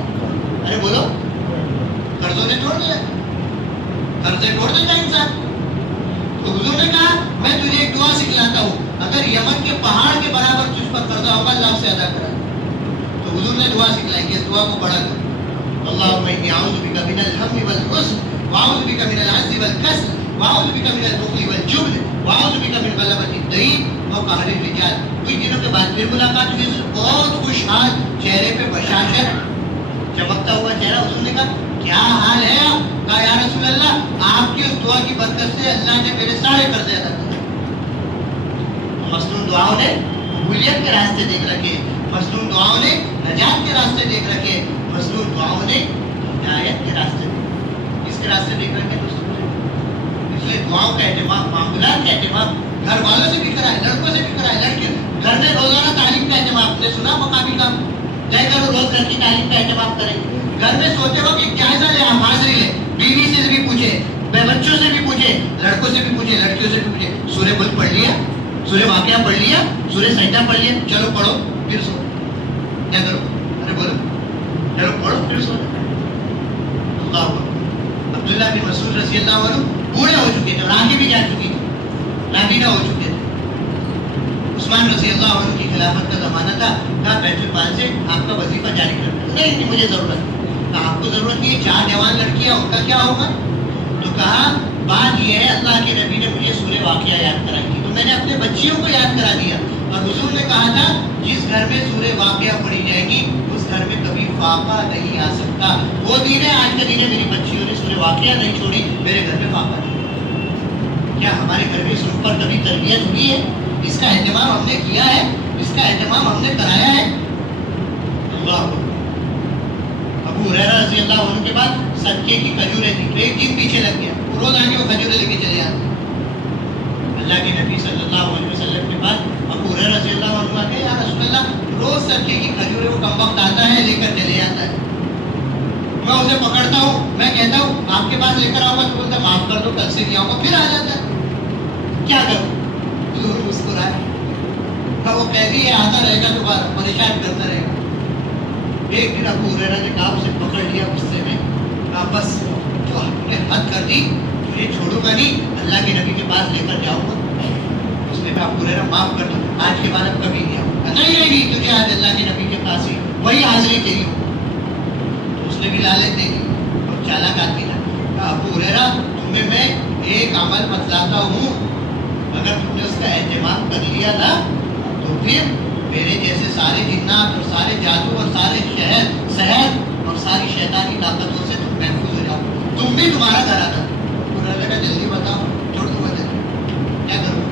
ارے بولو، قرضوں نے توڑ دیا۔ قرضے توڑ دیتا انسان۔ تو حضور نے کہا میں تجھے ایک دعا سکھلاتا ہوں، اگر یمن کے پہاڑ کے برابر تجھ پر قرضہ ہوگا اللہ اسے ادا کرا۔ تو حضور نے دعا سکھلائی کہ اس دعا کو پڑھا کر، اللہم انی اعوذ بک من الہم والحزن واعوذ بک من العجز والکسل واعوذ بک من البخل والجبن واعوذ بک من غلبۃ الدین وقہر الرجال۔ کچھ دنوں کے بعد پھر ملاقات ہوئی، بہت خوشحال چہرے پہ بشاشت، چمکتا ہوا چہرہ۔ حضور نے کہا کیا حال ہے آپ؟ کہا یا رسول اللہ آپ کی اس دعا کی برکت سے اللہ نے میرے سارے قرضے ادا کر دیے۔ مسنون دعاؤں نے قبولیت کے راستے دیکھ رکھے، مسنون دعاؤں نے نجات کے راستے دیکھ رکھے، مسنون دعاؤں نے ہدایت کے راستے، کس کے راستے دیکھ رکھے دوستوں؟ اس لیے دعاؤں کا اہتمام، معاملات کا اہتمام گھر والوں سے بھی کرائے، لڑکوں سے بھی کرائے، لڑکیوں گھر میں روزانہ تعلیم کا اہتمام۔ آپ نے سنا مقامی کام لے کر روز گھر کی تعلیم کا اہتمام کریں، گھر میں سوچے وقت ایک جائزہ لے، آپ حاضری لے، بیوی سے بھی پوچھے، بچوں سے بھی پوچھے، لڑکوں سے بھی پوچھے، لڑکیوں سے بھی پوچھے، سورہ ملک پڑھ لیا، سورہ واقعہ پڑھ لیا، سورہ سجدہ پڑھ لیا، چلو پڑھو پھر سو۔ کیا کرو؟ ارے بولو چلو پڑھو پھر سو۔ اللہ اکبر۔ عبداللہ بن مسعود رضی اللہ عنہ بوڑھے ہو چکے تھے اور آنکھیں بھی جا چکی تھی، نابینا ہو چکے تھے۔ عثمان رضی اللہ عنہ کی خلافت کا زمانہ تھا، کہا بیت المال سے آپ کا وظیفہ جاری کر دیں۔ نہیں مجھے ضرورت ہے۔ کہا آپ کو ضرورت نہیں ہے، 4 جوان لڑکیاں ان کا کیا ہوگا؟ تو کہا بات یہ ہے اللہ کے نبی نے مجھے سورہ واقعہ یاد کرائی تھی تو میں نے اپنے بچیوں کو یاد کرا دیا، اور حضور نے کہا تھا جس گھر میں سورہ واقعہ پڑھی جائے گی اس گھر میں کبھی فاقہ نہیں آ سکتا۔ وہ دین ہے آج کا دن ہے، میری بچیوں نے سورہ واقعہ نہیں چھوڑی، میرے گھر میں فاقہ نہیں۔ کیا ہمارے گھر میں اس پر کبھی تربیت ہوئی ہے؟ اس کا اہتمام ہم نے کیا ہے؟ اس کا اہتمام ہم نے کرایا ہے؟ اللہ۔ ابو ہریرہ رضی اللہ عنہ کے بعد صدقے کی کھجوریں تھی، ایک دن پیچھے لگ گیا، روز آگے وہ کھجوریں لے کے چلے آتے۔ اللہ کے نبی صلی اللہ علیہ وسلم کے بعد ابو ہریرہ رضی اللہ عنہ آ گئے، یا رسول اللہ روز صدقے کی کھجوریں وہ کم وقت آتا ہے لے کر چلے جاتا ہے، میں اسے پکڑتا ہوں، میں کہتا ہوں آپ کے پاس لے کر آؤں گا تو بولتا معاف کر دو کل سے نہیں آؤں گا، پھر آ جاتا ہے۔ کیا کروں؟ حضور مسکرائے، وہ قیدی ہے آتا رہے گا دوبارہ پریشان کرتا رہے گا۔ ایک دن ابو ہریرہ نے کہا اسے پکڑ لیا غصے میں، کہا بس جو آپ نے حد کر دی تجھے چھوڑوں گا نہیں، اللہ کے نبی کے پاس لے کر جاؤں گا۔ اس نے کہا ابو ہریرہ معاف کر دو، آج کے بعد اب کبھی نہیں آؤں گا۔ نہیں تجھے آج اللہ کے نبی کے پاس ہی وہی حاضری تیری ہو۔ تو اس نے بھی لالچ دے دی اور چالاک آدمی تھا، کہا ابو ہریرہ تمہیں میں ایک عمل بتلاتا ہوں، اگر تم نے اس کا اہتمام کر لیا نا تو پھر میرے جیسے سارے جنات اور سارے جادو اور سارے سحر اور ساری شیطانی طاقتوں سے تم محفوظ ہو جاؤ، تم بھی تمہارا گھر آتا۔ انہوں نے کہا جلدی بتاؤ، چھوڑ دوں گا کیا کروں؟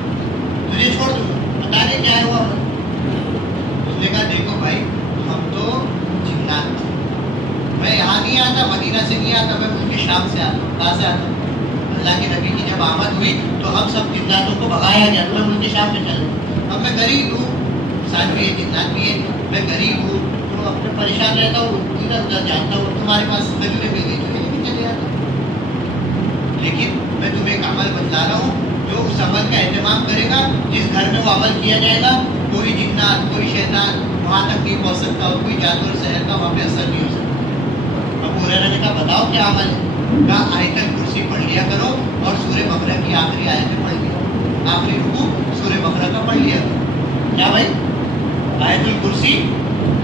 تجھے چھوڑ دوں گا، بتا دے کیا ہوا۔ اس نے کہا دیکھو بھائی ہم تو جنات تھے، میں یہاں نہیں آتا، مدینہ سے نہیں آتا، میں ملک شام سے آتا ہوں۔ کہاں سے آتا ہوں؟ اللہ کے نبی کی جب آمد ہوئی تو ہم سب جناتوں کو بھگایا گیا تو میں ملک شام میں چل گیا۔ اب میں غریب ہوں، ساتھ بھی ہے جنات بھی ہے، میں غریب ہوں تو اپنے پریشان رہتا ہوں، ادھر ادھر جاتا ہوں، تمہارے پاس کھجوریں مل گئی تو یہ بھی چلے جاتا ہوں۔ لیکن میں تمہیں ایک عمل بتلا رہا ہوں، جو اس عمل کا اہتمام کرے گا، جس گھر میں وہ عمل کیا جائے گا، کوئی جنات کوئی شیطان وہاں تک نہیں پہنچ سکتا اور کوئی جادو اور سحر کا وہاں پہ اثر نہیں ہو سکتا۔ ابو ہریرہ نے کہا بتاؤ کیا عمل ہے؟ کہا آیت الکرسی پڑھ لیا کرو اور سورہ بقرہ کی آخری آیتیں پڑھ لیا، آخری رکوع سورہ بقرہ کا پڑھ لیا کرو۔ کیا بھائی؟ آیت الکرسی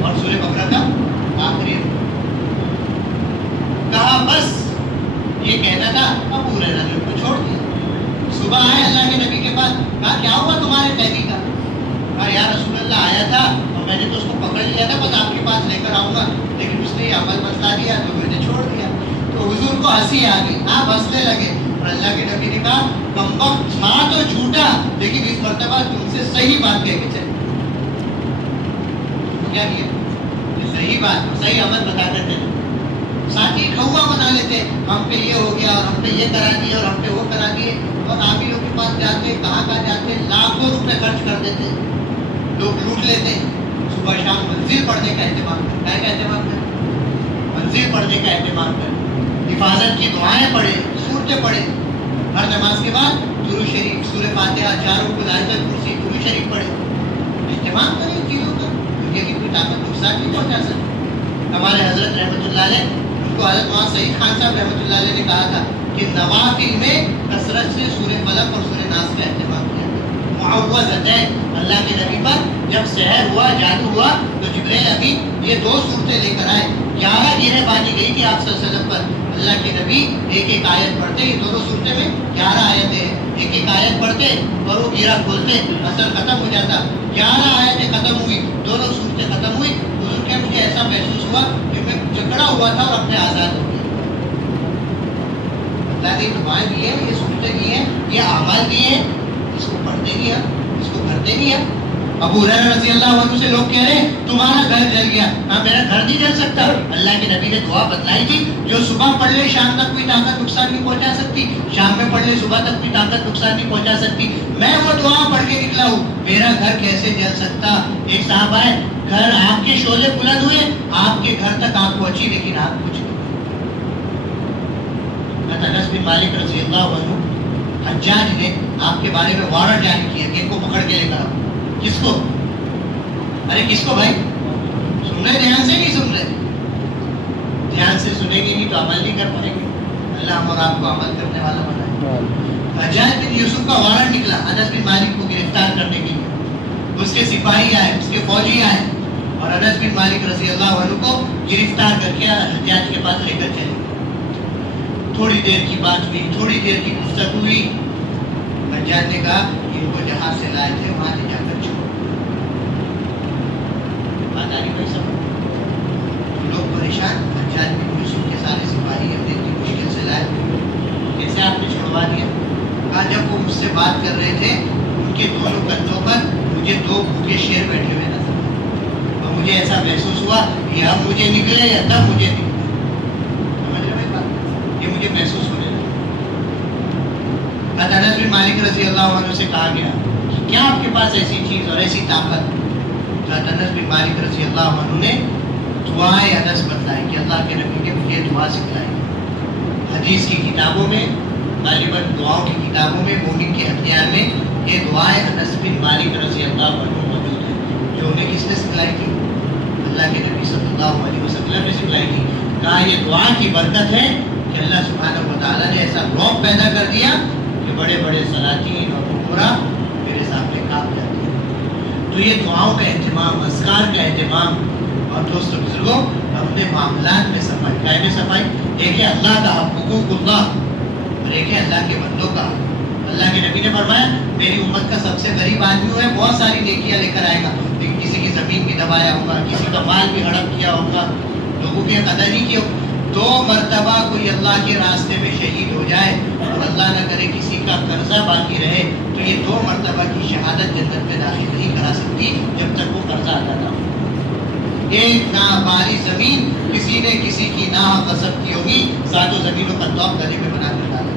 اور سورہ بقرہ کا آخری رکوع۔ کہا بس یہ کہنا تھا، ابو ہریرہ نے ان کو چھوڑ دیا۔ صبح آئے اللہ کے نبی کے پاس، کہا کیا ہوا تمہارے قیدی کا؟ کہا یا رسول اللہ آیا تھا اور میں نے تو اس کو پکڑ لیا تھا، بس آپ کے پاس لے کر آؤں گا، لیکن اس نے یہ عمل بتلا دیا تو میں نے چھوڑ دیا۔ تو حضور کو ہنسی آ گئی، آپ ہنسنے لگے، اور اللہ کے نبی نے کہا کمبخت تھا تو جھوٹا، لیکن اس مرتبہ تم سے صحیح بات کہہ کے چلے۔ کیا کیا؟ صحیح بات، صحیح عمل بتا کر چلے۔ ساتھی کھوا بنا لیتے، ہم پہ یہ ہو گیا اور ہم پہ یہ کرا دیا اور ہم پہ وہ کرا دیے، اور عاملوں کے پاس جاتے کہاں جاتے لاکھوں روپے خرچ کر دیتے، لوگ لوٹ لیتے۔ صبح شام منزل پڑھنے کا اہتمام کر، کیا اہتمام کر؟ منزل پڑھنے کا اہتمام کر، حفاظت کی دعائیں پڑھے، سورتیں پڑھے، ہر نماز کے بعد درود شریف، سورہ فاتحہ، چاروں کو آیت کرسی، درود شریف پڑھے۔ اہتمام کریں ان چیزوں کا، دنیا کی کوئی طاقت نقصان نہیں پہنچا سکتی۔ ہمارے حضرت رحمۃ اللہ علیہ، ان کو حضرت مولانا سعید خان صاحب رحمۃ اللہ علیہ نے کہا تھا کہ نوافل میں کثرت سے سورہ فلق اور سورہ ناس کا اہتمام کیا۔ معوذتین، اللہ کے نبی پر جب سحر ہوا، جادو ہوا، تو جبرائیل امین یہ دو صورتیں لے کر آئے، 11 گیریں باندھی گئی تھی آپ صلی اللہ علیہ وسلم پر۔ اللہ کے نبی ایک ایک آیت پڑھتے، یہ دونوں صورتیں میں 11 آیتیں ہیں، ایک ایک آیت پڑھتے اور وہ گیرا کھولتے، اثر ختم ہو جاتا۔ 11 آیتیں ختم ہوئی، دونوں صورتیں ختم ہوئی، حضور کے مجھے ایسا محسوس ہوا کہ میں جکڑا ہوا تھا اور اپنے آزاد ہو گیا۔ اللہ کی دعائیں بھی ہیں، یہ صورتیں بھی ہیں، یہ اعمال بھی ہیں، اس کو پڑھتے نہیں ہیں، اس کو کرتے نہیں ہیں۔ ابو ہریرہ رضی اللہ عنہ سے لوگ کہہ رہے ہیں تمہارا گھر جل گیا، ہاں میرا گھر نہیں جل سکتا۔ اللہ کے نبی نے دعا بتلائی تھی، جو صبح پڑھ لے شام تک کوئی طاقت نقصان نہیں پہنچا سکتی، شام میں پڑھ لے صبح تک کوئی طاقت نقصان نہیں پہنچا سکتی۔ میں وہ دعا پڑھ کے نکلا ہوں، میرا گھر کیسے جل سکتا؟ ایک صاحب آئے، گھر آپ کے شعلے بلند ہوئے، آپ کے گھر تک آگ پہنچی لیکن آگ کچھ نہیں۔ انس بن مالک رضی اللہ عنہ، حجاج نے آپ کے بارے میں وارنٹ جاری کیا کہ ان کو پکڑ کے لے کر آؤ۔ کس کو؟ ارے کس کو بھائی؟ سن رہے دھیان سے نہیں سن رہے؟ دھیان سے سنیں گے نہیں تو عمل نہیں کر پائیں گے۔ اللہ ہم اور آپ کو عمل کرنے والا بنائے۔ حجاج بن یوسف کا وارنٹ نکلا انس بن مالک کو گرفتار کرنے کے لیے، اس کے سپاہی آئے، اس کے فوجی آئے اور انس بن مالک رضی اللہ عنہ کو گرفتار کر کے حجاج کے پاس لے کر چلے۔ تھوڑی دیر کی بات ہوئی، تھوڑی دیر کی گفتگو ہوئی، حجاج نے کہا ان کو جہاں سے لائے تھے وہاں لے جا کر چھوڑو۔ بات آ رہی بھائی سب لوگ پریشان، حجاج بن یوسف کے سارے سپاہی اپنے اتنی مشکل سے لائے، کیسے آپ نے چھڑوا دیا؟ کہا جب وہ مجھ سے بات کر رہے تھے ان کے دونوں کندھوں پر مجھے 2 بھوکے شیر بیٹھے ہوئے نظر آئے اور مجھے ایسا محسوس ہوا کہ اب مجھے نکلے یا تب مجھے نکلے۔ سمجھ رہے بھائی بات؟ یہ مجھے محسوس ہونے لگا۔ انس بن مالک رضی اللہ عنہ سے کہا گیا کہ کیا آپ کے پاس ایسی چیز اور ایسی طاقت؟ انس بن مالک رضی اللہ عنہ نے دعائیں انس بتلائی کہ اللہ کے نبی نے مجھے دعا سکھلائی۔ حدیث کی کتابوں میں، غالباً دعاؤں کی کتابوں میں، مومن کے ہتھیار میں یہ دعائیں انس بن مالک رضی اللہ عنہ موجود ہیں، جو انہیں کس نے سکھلائی تھی؟ اللہ کے نبی صلی اللہ علیہ وسلم نے سکھلائی تھی۔ کہا یہ دعا کی برکت ہے کہ اللہ سبحانہ و تعالیٰ نے ایسا رعب پیدا کر دیا کہ بڑے بڑے سلاطین اور حکمراں میرے سامنے کانپ جاتے ہیں۔ تو یہ دعاؤں کا اہتمام، اذکار کا اہتمام، اور دوستوں بزرگوں اپنے معاملات میں صفائی، کائے میں صفائی، ایک ہے اللہ کا حق، حقوق اللہ، اور ایک ہے اللہ کے بندوں کا حق۔ اللہ کے نبی نے فرمایا میری امت کا سب سے غریب آدمی ہے، بہت ساری نیکیاں لے کر آئے گا لیکن کسی کی زمین بھی دبایا ہوگا، کسی کا مال بھی ہڑپ کیا ہوگا، لوگوں کی قدر نہیں کی ہوگی۔ 2 مرتبہ کوئی اللہ کے راستے میں شہید ہو جائے اور اللہ نہ کرے کسی کا قرضہ باقی رہے تو یہ 2 مرتبہ کی شہادت جنت میں داخل نہیں کرا سکتی جب تک وہ قرضہ ادا نہ ہو۔ ایک ناباری زمین کسی نے کسی کی ناحق غصب کی ہوگی، 7 زمینوں کا توپ گلے میں بنا کر ڈالا۔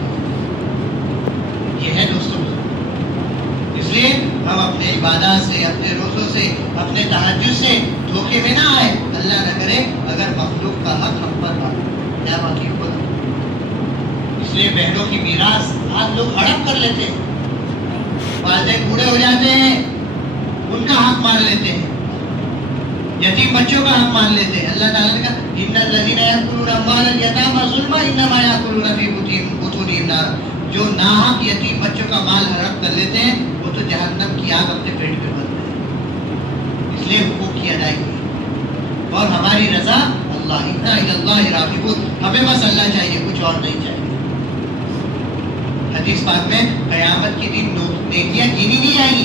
یہ ہے دوستوں، اس لیے ہم اپنے عبادات سے، اپنے روزوں سے، اپنے تہجد سے دھوکے میں نہ آئے۔ اللہ نہ کرے اگر مخلوق کا حق ہم پر کیا باقی ہوگا۔ اس لیے بہنوں کی میراث آج لوگ ہڑپ کر لیتے ہیں، والدین بوڑھے ہو جاتے ہیں ان کا حق مان لیتے ہیں، یتیم بچوں کا حق مان لیتے ہیں۔ اللہ تعالیٰ نے کہا ان الذین یأکلون اموال الیتامی ظلما انما یأکلون فی بطونہم نارا، جو ناحق یتیم بچوں کا مال ہڑپ کر لیتے ہیں وہ تو جہنم کی آگ اپنے پیٹ پہ بھرتے ہیں۔ اس لیے حقوق کی ادائیگی اور ہماری رضا اللہ، انا الی اللہ راغبون، ہمیں بس اللہ چاہیے، کچھ اور نہیں چاہیے۔ حدیث پاک میں قیامت کے دن نیکیاں گنی نہیں جائیں گی